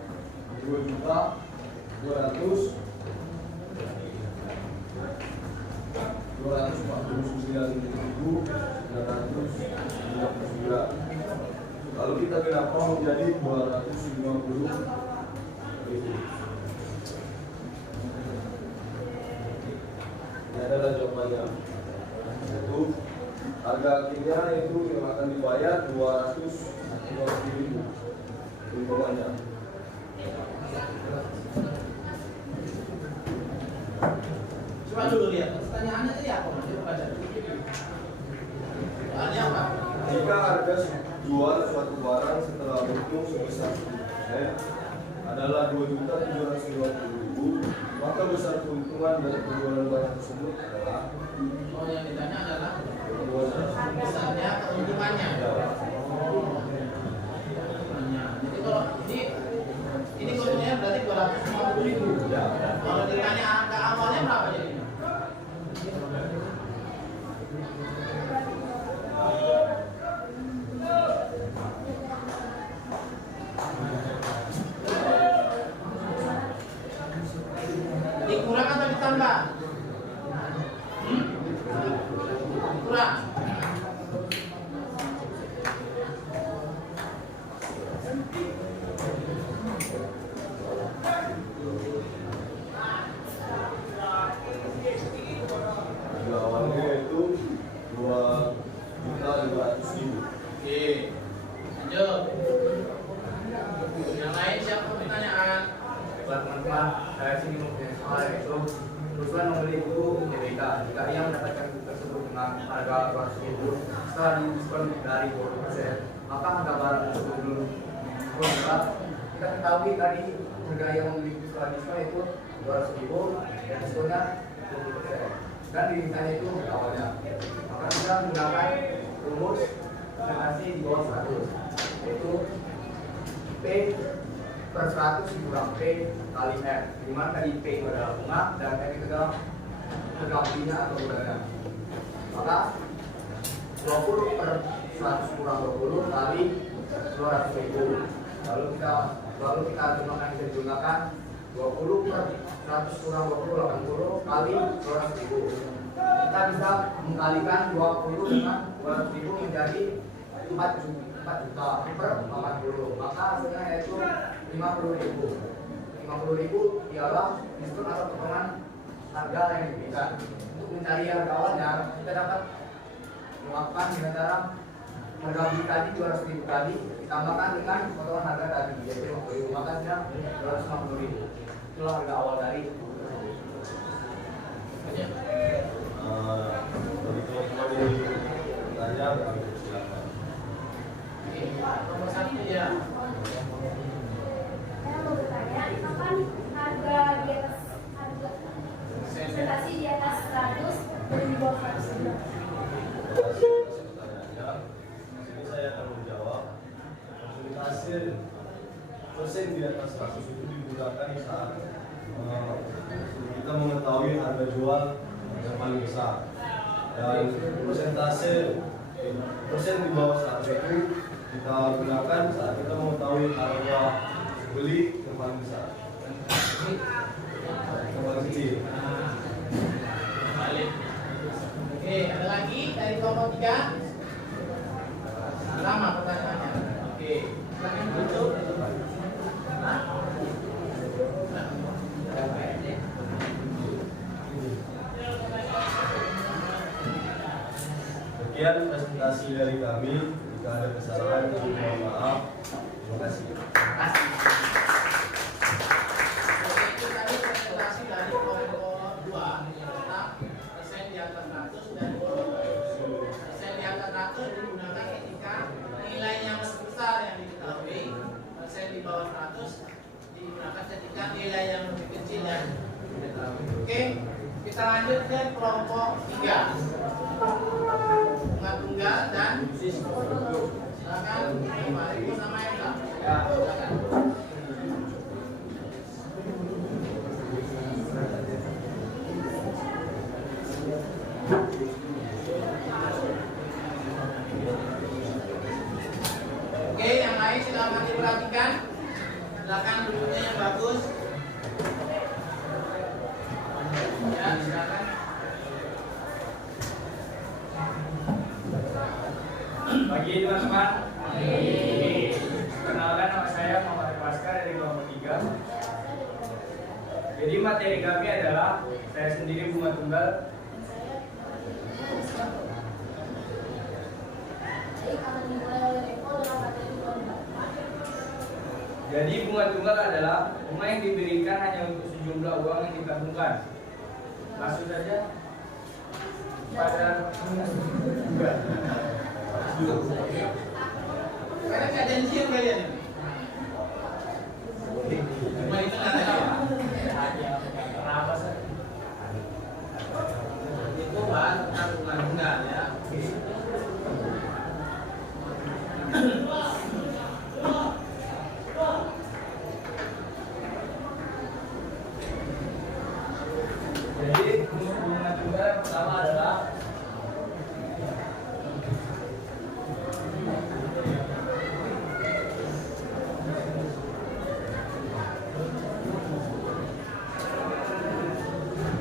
2.249.999. Lalu kita genapkan menjadi 250.000. Ini adalah jawabannya. Yaitu harga akhirnya itu yang akan dibayar 250.000. Umpamanya. Coba dulu lihat, pertanyaannya tadi apa? Coba baca. Soalnya apa? Jika harga jual suatu barang setelah untung sebesar 10% adalah 2.750.000, maka besar keuntungan dari penjualan barang tersebut adalah, Oh, yang ditanya adalah besarnya keuntungannya. Jadi kalau ini keuntungannya berarti 250.000. ya, Kalau ditanya angka awalnya berapa jadi? Dikurang atau ditambah? Kurang. harga awalnya itu 2.500.000. Oke. Lanjut. Yang lain siapa pertanyaan? Buat teman-teman, saya sini mempunyai soal, yaitu perusahaan membeli buku GBK jika ia mendapatkan buku tersebut dengan harga 200.000 setelah diskon dari 20%, maka harga barang tersebut belum berubah. Kita ketahui tadi harga yang membeli buku setelah diskon itu 200.000 dan diskonnya 20%, dan dimintanya itu awalnya. Maka kita menggunakan rumus presentasi di bawah 100, yaitu P per 100 dikurang P kali R, di mana tadi P itu adalah bunga dan R itu adalah harga belinya atau modalnya. Maka 20 per 100 kurang 20 kali 200.000. Lalu kita jumlahkan, bisa digunakan 20 per 100 kurang 20 80 kali 200.000. Kita bisa mengkalikan 20 dengan 200.000 menjadi 4 juta per 80, maka hasilnya yaitu 50.000. 50.000 ialah diskon atau potongan harga yang diberikan. Untuk mencari harga awalnya, kita dapat melakukan dengan cara harga beli tadi 200.000 tadi ditambahkan dengan potongan harga tadi, yaitu 50.000, maka hasilnya 250.000. Itulah harga awal dari Bagi teman-teman yang bertanya, silakan. Nomor 1 ya. Saya mau bertanya, kapan harga di atas presentasi di atas 100 dan di bawah 100? Terima kasih atas pertanyaannya. Di sini saya akan menjawab. Persentase persen di atas 100 itu digunakan saat kita mengetahui harga jual yang paling besar, dan persentase persen di bawah 100 itu kita gunakan saat kita mengetahui harga beli yang paling besar. Yang paling kecil. Nah, balik. Oke, ada lagi dari kelompok 3? Sama pertanyaannya. Oke, silakan ditutup. Nah. Sekian presentasi dari kami. Jika ada kesalahan, kami mohon maaf. Terima kasih. Oke, itu tadi presentasi dari kelompok 2 tentang persen di atas 100 dan persen di atas 100 digunakan ketika nilainya masih besar yang diketahui. Persen di bawah 100 digunakan ketika nilai yang lebih kecil yang diketahui. Oke, kita lanjut ke kelompok 3. Bunga tunggal dan silakan Pak Riko sama Eka. Ya, silakan. Oke, yang lain silakan diperhatikan. Silakan duduknya yang bagus. Ya, silakan. Pagi teman-teman. Perkenalkan, nama saya Muhammad Paskar dari kelompok 3. Jadi materi kami adalah saya sendiri bunga tunggal. Jadi bunga tunggal adalah bunga yang diberikan hanya untuk sejumlah uang yang ditabungkan. Langsung saja pada Karena nggak janjian kalian ini. Cuma itu nggak ada. kenapa sih? Itu bahan tentang bunga tunggal ya. Jadi bunga tunggal yang pertama adalah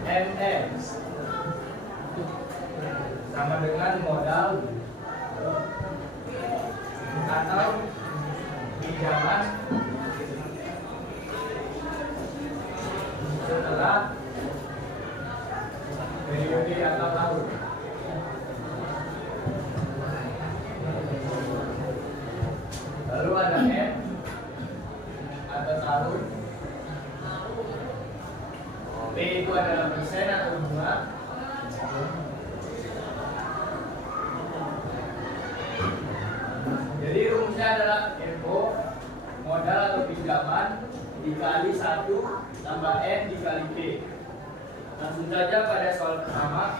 MS sama dengan modal atau pinjaman setelah periode atau tahun. Lalu ada M atau tahun. P itu adalah persen atau bunga. Jadi rumusnya adalah FO, modal atau pinjaman dikali 1 tambah N dikali P. Langsung saja pada soal pertama.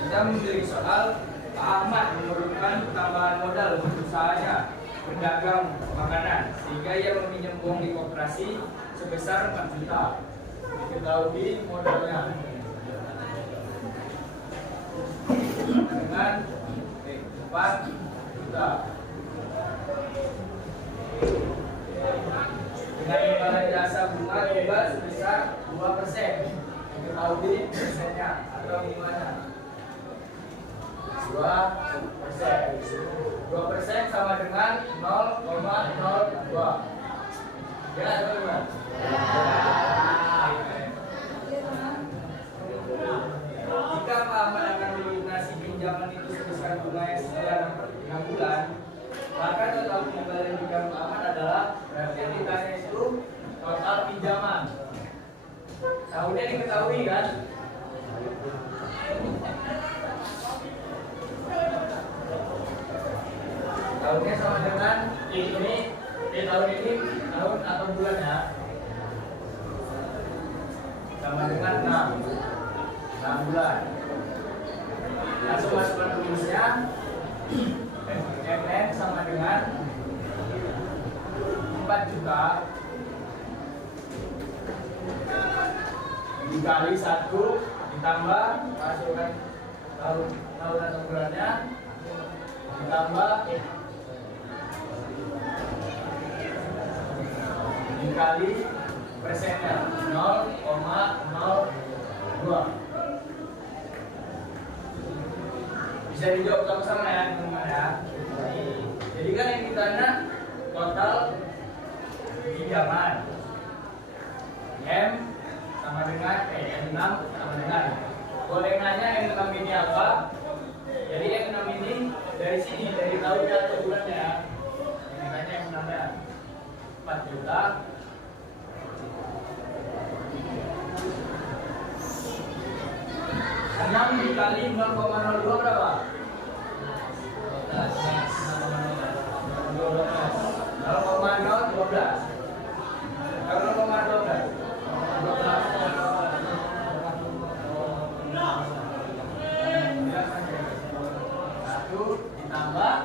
Kita memiliki soal Pak Ahmad memerlukan tambahan modal untuk usahanya berdagang makanan sehingga ia meminjam uang di koperasi sebesar 4 juta. Diketahui modalnya dengan 4 juta. Dengan imbalan jasa bunga tunggal sebesar 2%. Diketahui persennya atau bunganya. 2% sama dengan 0,02. Ya, teman-teman. Jika Pak Ahmad akan melunasi pinjaman itu sebesar bunga yang sekian 6 bulan, maka total pengembalian yang diberikan Pak Ahmad adalah berarti yang ditanya itu total pinjaman. Tahunnya diketahui kan? Tahunnya sama dengan ini tahun ini tahun atau bulan ya? Sama dengan 6 bulan. Langsung masukkan rumusnya. MN sama dengan 4 juta dikali 1 ditambah masukkan tahun atau bulannya, ditambah dikali persennya 0,02. Bisa dijawab sama-sama ya teman-teman ya. Jadi kan yang ditanya total pinjaman M sama dengan M6 sama dengan, boleh nanya M6 ini apa. Jadi M6 ini dari sini, dari tahunnya atau bulannya. Ini tanya M6 nya 4 juta. 6 dikali 0,02 berapa? 0,012. Kalau 0,12 satu ditambah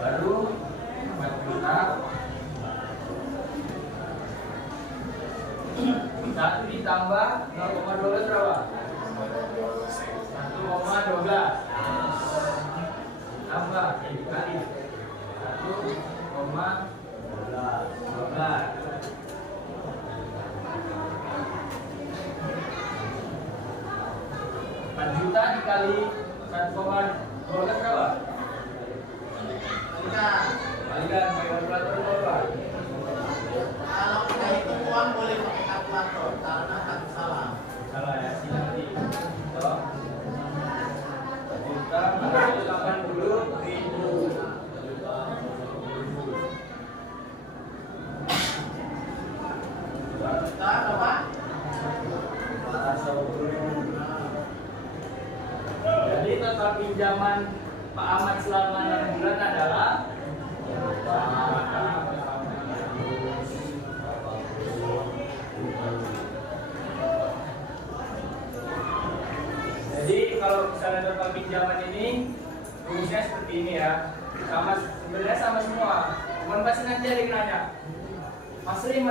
baru 4 juta. Satu ditambah 0,12 berapa? 1,12. Tambah dikali 1,12. 4 juta dikali 1,12 berapa? Balikan pakai kalkulator berapa? Kalau kita hitung uang boleh pakai kalkulator karena tak salah. Salah ya, sini nanti. Toh. Juta 480.000. Kita berapa? Jadi total pinjaman Pak Ahmad selama 6 bulan adalah jadi kalau misalnya total pinjaman ini rumusnya seperti ini ya, sama sebenarnya sama semua, cuman pasti nanti ada yang nanya Mas Ri,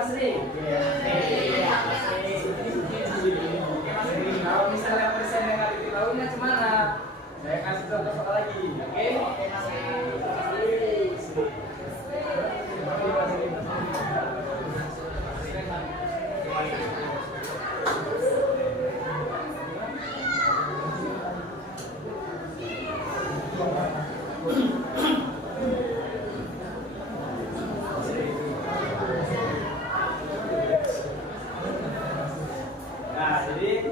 kalau misalnya persen yang ada di tahunnya gimana? Saya kasih contoh soal lagi, oke? Nah, jadi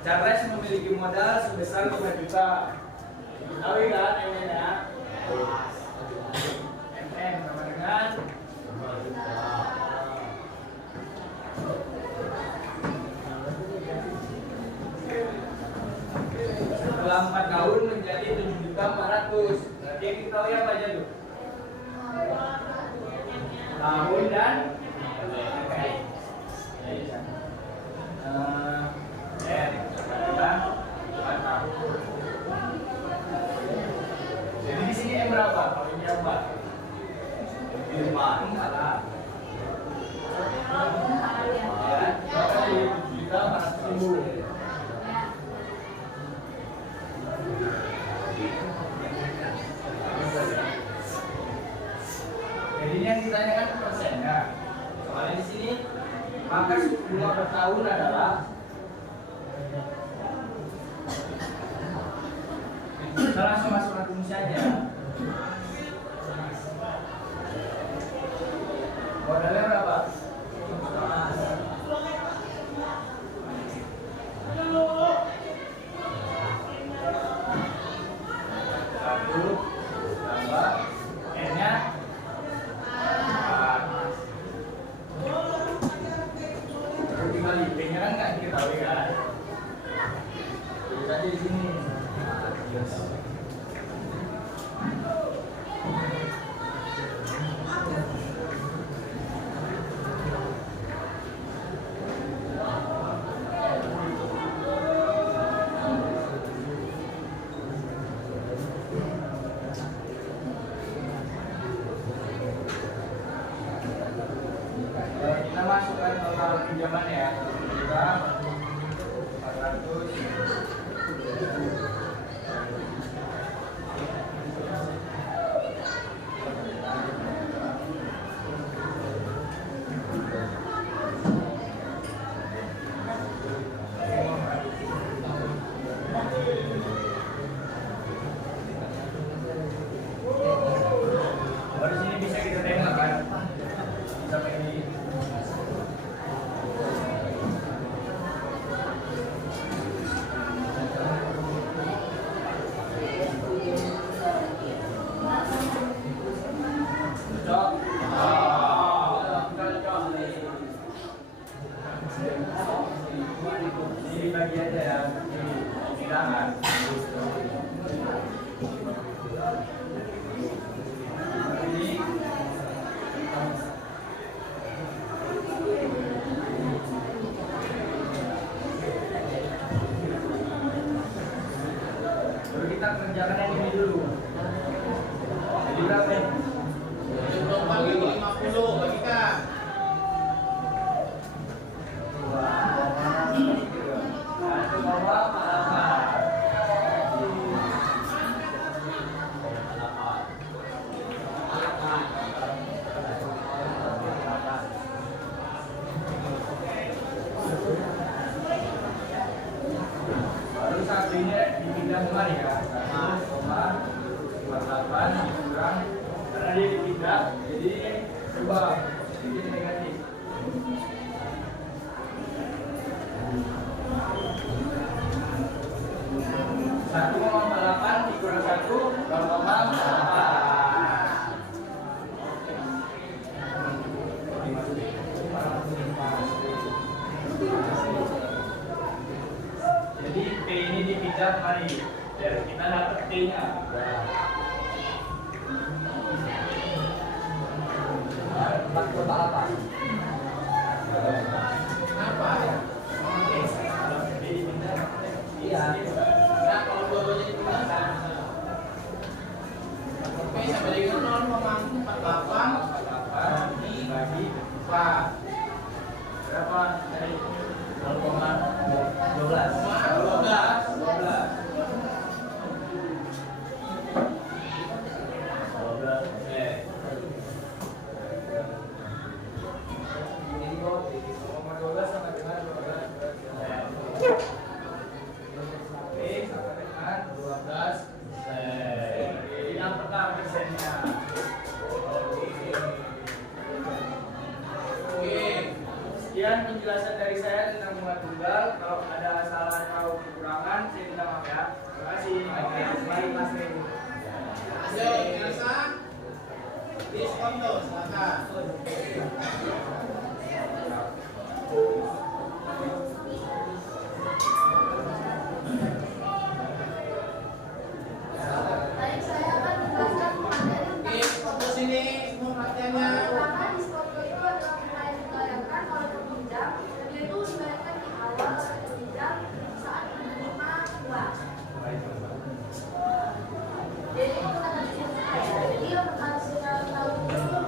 Charles memiliki modal sebesar 5 juta. Tahu kan M-nya? MM sama dengan 5 juta. Setelah 4 tahun menjadi 7.400.000. Berarti yang kita tahu ya apa aja tuh? Tahun dan jadi di sini M berapa? Kalau ini apa? 5 salah. Ya, berapa di 7.400.000? Jadi ini yang ditanyakan persennya. Soalnya di sini maka suku bunga per tahun adalah kita langsung masuk ke rumus aja. Modalnya berapa? Satu tambah N-nya 4. Tinggal IP-nya kan nggak diketahui kan? Tulis aja di sini. Baru sini bisa kita tembak kan? Sampai ini. Cok. Ini bagi aja ya. Silakan. Baru kita kerjakan yang ini dulu. Jadi berapa ini? 24 bagi 50 bagikan. Baru satunya dipindah kemari ya. 1,28 dikurang karena dia dipindah jadi berubah jadi negatif. Satu koma 8 dikurang 1,8. Jadi P ini dipindah kemari biar kita dapat P-nya. Kenapa? Iya. Nah, kalau dua-duanya dipindah kan oke, sampai dengan 0,48 bagi 4 berapa dari 0,12. 12 sama dengan 12 Yang pertama persennya. Sekian penjelasan dari saya tentang bunga tunggal. Kalau ada salah atau kekurangan, saya minta maaf ya. Terima kasih. Mari Mas Reni. Ayo, Elsa. Diskon tuh, silakan. Baik, saya akan menjelaskan materi Oke, fokus sini semua perhatiannya. Pertama, diskon itu adalah bunga yang dibayarkan oleh peminjam. Dia itu dibayarkan di awal oleh peminjam saat menerima uang. Jadi itu kata saya. Jadi yang harus kita tahu dulu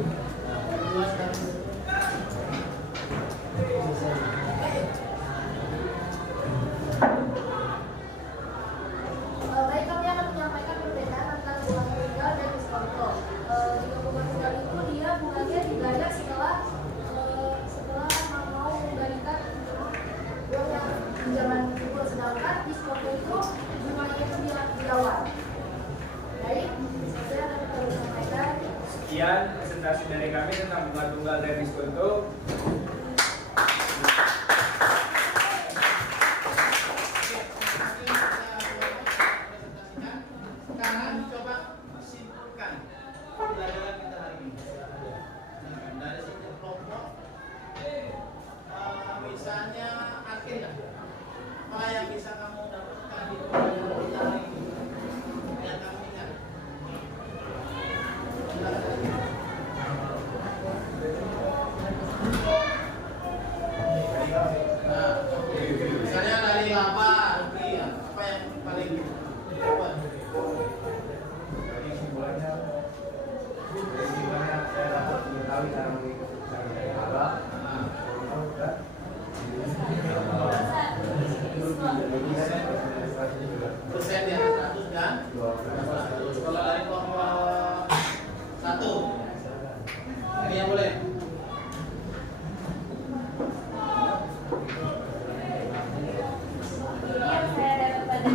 Luas dan Baik, kami akan menyampaikan perbedaan antara bunga tunggal dan diskonto. Jika bunga tunggal itu dia bunganya dibayar setelah mau mengembalikan uang yang pinjaman tersebut, sedangkan diskonto itu bunganya itu di awal. Baik, saya akan menyampaikan. Sekian presentasi dari kami tentang bunga tunggal dan diskonto. sekarang coba simpulkan pembelajaran kita hari ini. Nah, dari setiap kelompok, misalnya agenda apa yang bisa kamu dapatkan di pembelajaran kita hari ini yang kamu ingat. Nah, misalnya dari laba, rugi, apa yang paling apa? Dari simbolnya saya dapat mengetahui cara mengikuti dari laba, Persen di atas 100 dan 100. Kalau dari kelompok 1 ini yang boleh. Ini yang saya dapat pada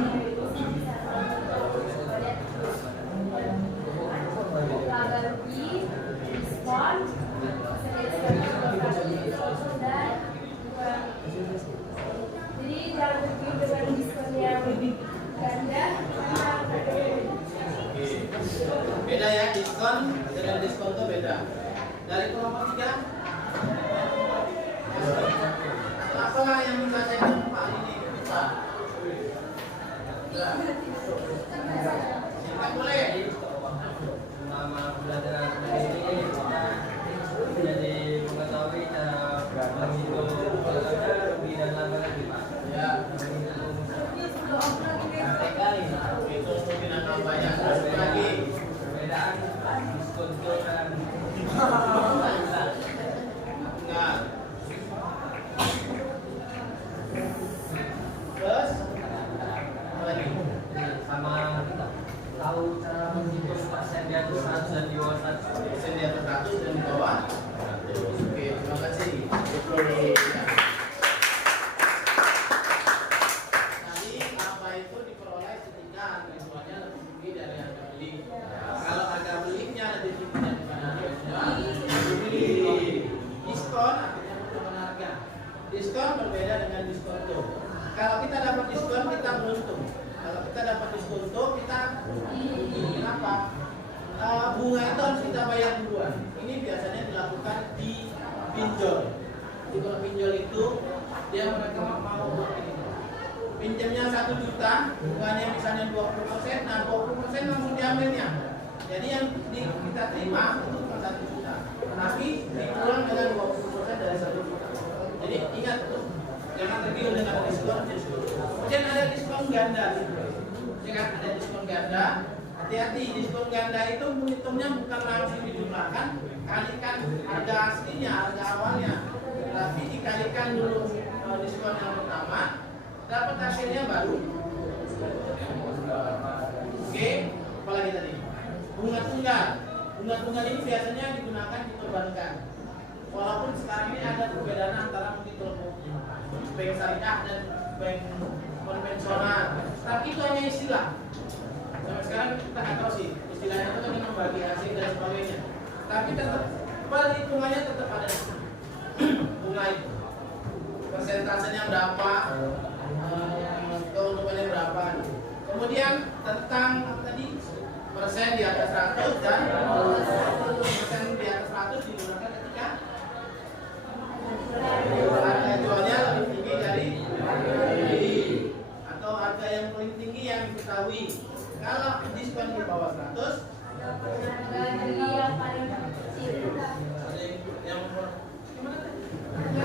laba rugi, diskon, dan jadi jangan rugi dengan diskon yang ganda. Beda ya, diskon dengan diskon itu beda. Dari kelompok 3 apalah yang dirasakan Pak ini Pak? Singkat boleh. Selama pembelajaran ini kita jadi mengetahui cara menghitung rugi dan laba lagi Pak. Ya, Kali itu mungkin akan banyak. Terus lagi perbedaan diskonto dan enggak. Terus apa lagi? sama tahu cara menghitung persen di atas 100 dan di bawah 100. Persen di atas 100 dan di bawah 100. Oke, terima kasih. Tadi laba itu diperoleh ketika harga jualnya lebih tinggi dari harga beli. Kalau harga belinya lebih tinggi daripada harga jual, beli. Diskon artinya potongan harga. Diskon berbeda dengan diskonto. Kalau kita dapat diskon kita beruntung. Kalau kita dapat diskonto kita kenapa? Bunga itu harus kita bayar duluan. Ini biasanya dilakukan di pinjol. Jadi kalau pinjol itu dia mereka mau ini. Pinjamnya 1 juta, bunganya misalnya 20%, nah 20% langsung diambilnya. Jadi yang kita terima itu bukan 1 juta, tapi dikurang dengan 20% dari 1 juta. Jadi ingat tuh, jangan tergiur dengan diskon. Kemudian ada diskon ganda, ya kan? Ada diskon ganda. Hati-hati, diskon ganda itu menghitungnya bukan langsung dijumlahkan, kalikan harga aslinya, harga awalnya, tapi dikalikan dulu diskon yang pertama, dapat hasilnya baru. Oke, apalagi tadi? Bunga tunggal. Bunga tunggal ini biasanya digunakan di perbankan. Walaupun sekarang ini ada perbedaan antara bank syariah dan bank konvensional, tapi itu hanya istilah. Sampai sekarang kita nggak tahu sih istilahnya itu kan membagi hasil dan sebagainya. Tapi tetap perhitungannya tetap ada bunga itu. Persentasenya berapa, keuntungannya berapa. Kemudian tentang tadi persen di atas 100 dan persen di atas 100 digunakan ketika harga jualnya lebih tinggi dari beli atau harga yang paling tinggi yang diketahui. Kalau diskon di bawah 100, Harga yang paling kecil. yang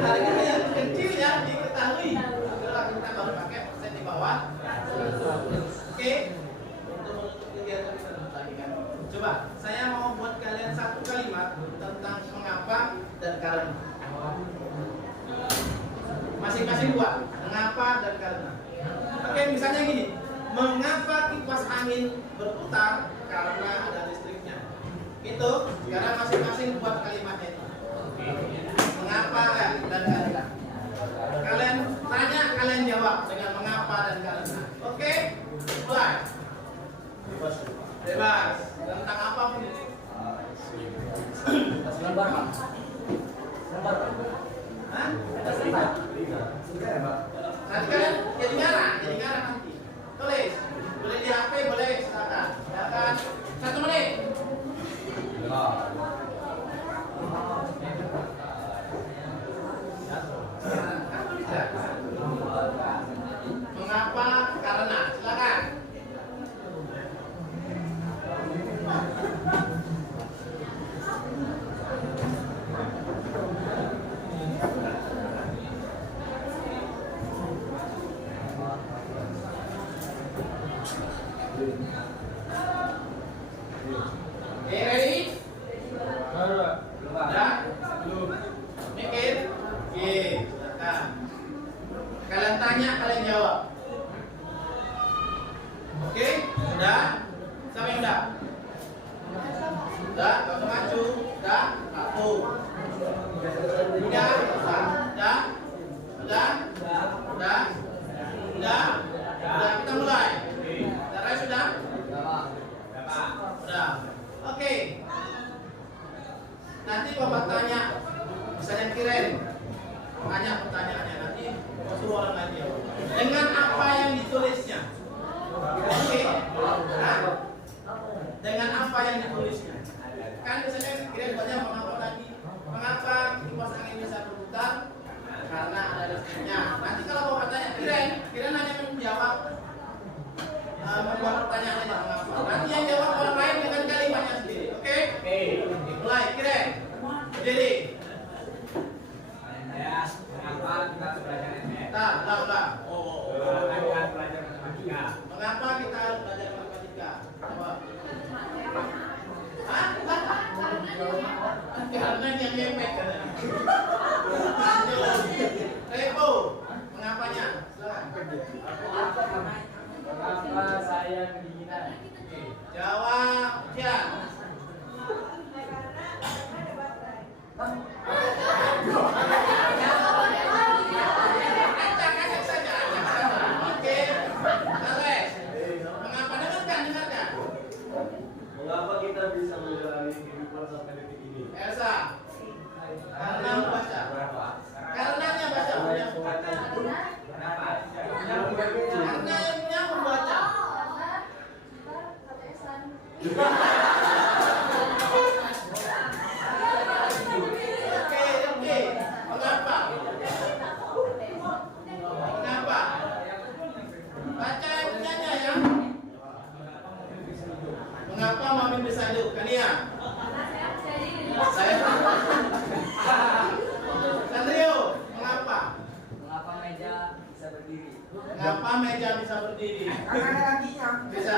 harga yang kecil ya diketahui. Kalau kita baru pakai persen di bawah 100. Oke, untuk menutup kegiatan kita tadi kan. Coba saya mau buat kalian satu kalimat berputar karena ada listriknya. Itu sekarang masing-masing buat kalimatnya itu. Mengapa dan karena. Kalian tanya, kalian jawab dengan mengapa dan karena. Oke? Mulai. Bebas. Tentang apa pun itu. Lembar Pak. Lembar Pak. Hah? Sudah ya, Pak? Nanti kalian jadi ngarang nanti. Tulis. Boleh di HP, boleh silakan. Silakan. 1 menit. Mengapa? Karena. Silakan. Oke, ready? Udah? Mikir? Oke, silakan. Kalian tanya, kalian jawab. Oke, udah? Siapa yang udah? Udah, gak usah maju. Udah, satu. Udah, udah, udah, udah, udah, udah, kita mulai. Darah sudah? Udah. Oke. Nanti Bapak tanya, bisa yang kirim. Tanya pertanyaannya nanti suruh orang lain jawab. Dengan apa yang ditulisnya? Oke. Nah, dengan apa yang ditulisnya? Kan biasanya kirim banyak mengapa tadi? Mengapa kipas angin bisa berputar? Karena ada listriknya. Nanti kalau Bapak tanya, kirim hanya menjawab membuat pertanyaan aja mengapa. Nanti yang jawab orang lain dengan kalimatnya sendiri. Oke? Mulai, kirim. Berdiri. Ya, mengapa kita harus belajar SPM? Udah. Mengapa kita harus belajar matematika? Mengapa kita harus belajar matematika? Jawab. Hah? Karena yang mepet kan? Repo, mengapanya? Silakan. Mengapa saya kedinginan? Jawab, Jian. Acak saja. Oke. Alex, mengapa dengarkan? Mengapa kita bisa menjalani kehidupan sampai detik ini? Elsa. Karena membaca. Karenanya baca. Kenapa? Karenanya membaca. Oke. Mengapa? Baca yang punyanya ya. Mengapa Mami bisa hidup? Kania. Saya. Sandrio, mengapa? Mengapa meja bisa berdiri? Mengapa meja bisa berdiri? Karena ada kakinya. Bisa.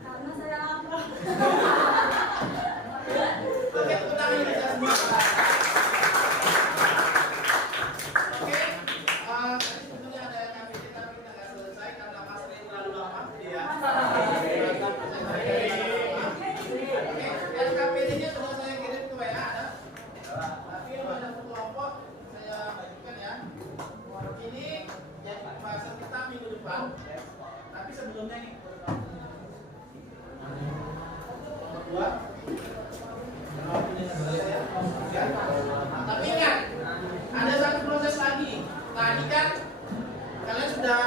Karena saya lapar. Oke, tepuk tangan kita semua. Oke, sebetulnya ada KPD tapi kita nggak selesai karena masanya terlalu lama. Iya. Oke, KPD-nya sudah saya kirim ke WA ada. Tapi ada satu kelompok saya bagikan ya. Ini jadi pembahasan kita minggu depan. Tapi sebelumnya ini. Kedua. Tapi ingat, ada satu proses lagi. Tadi kan kalian sudah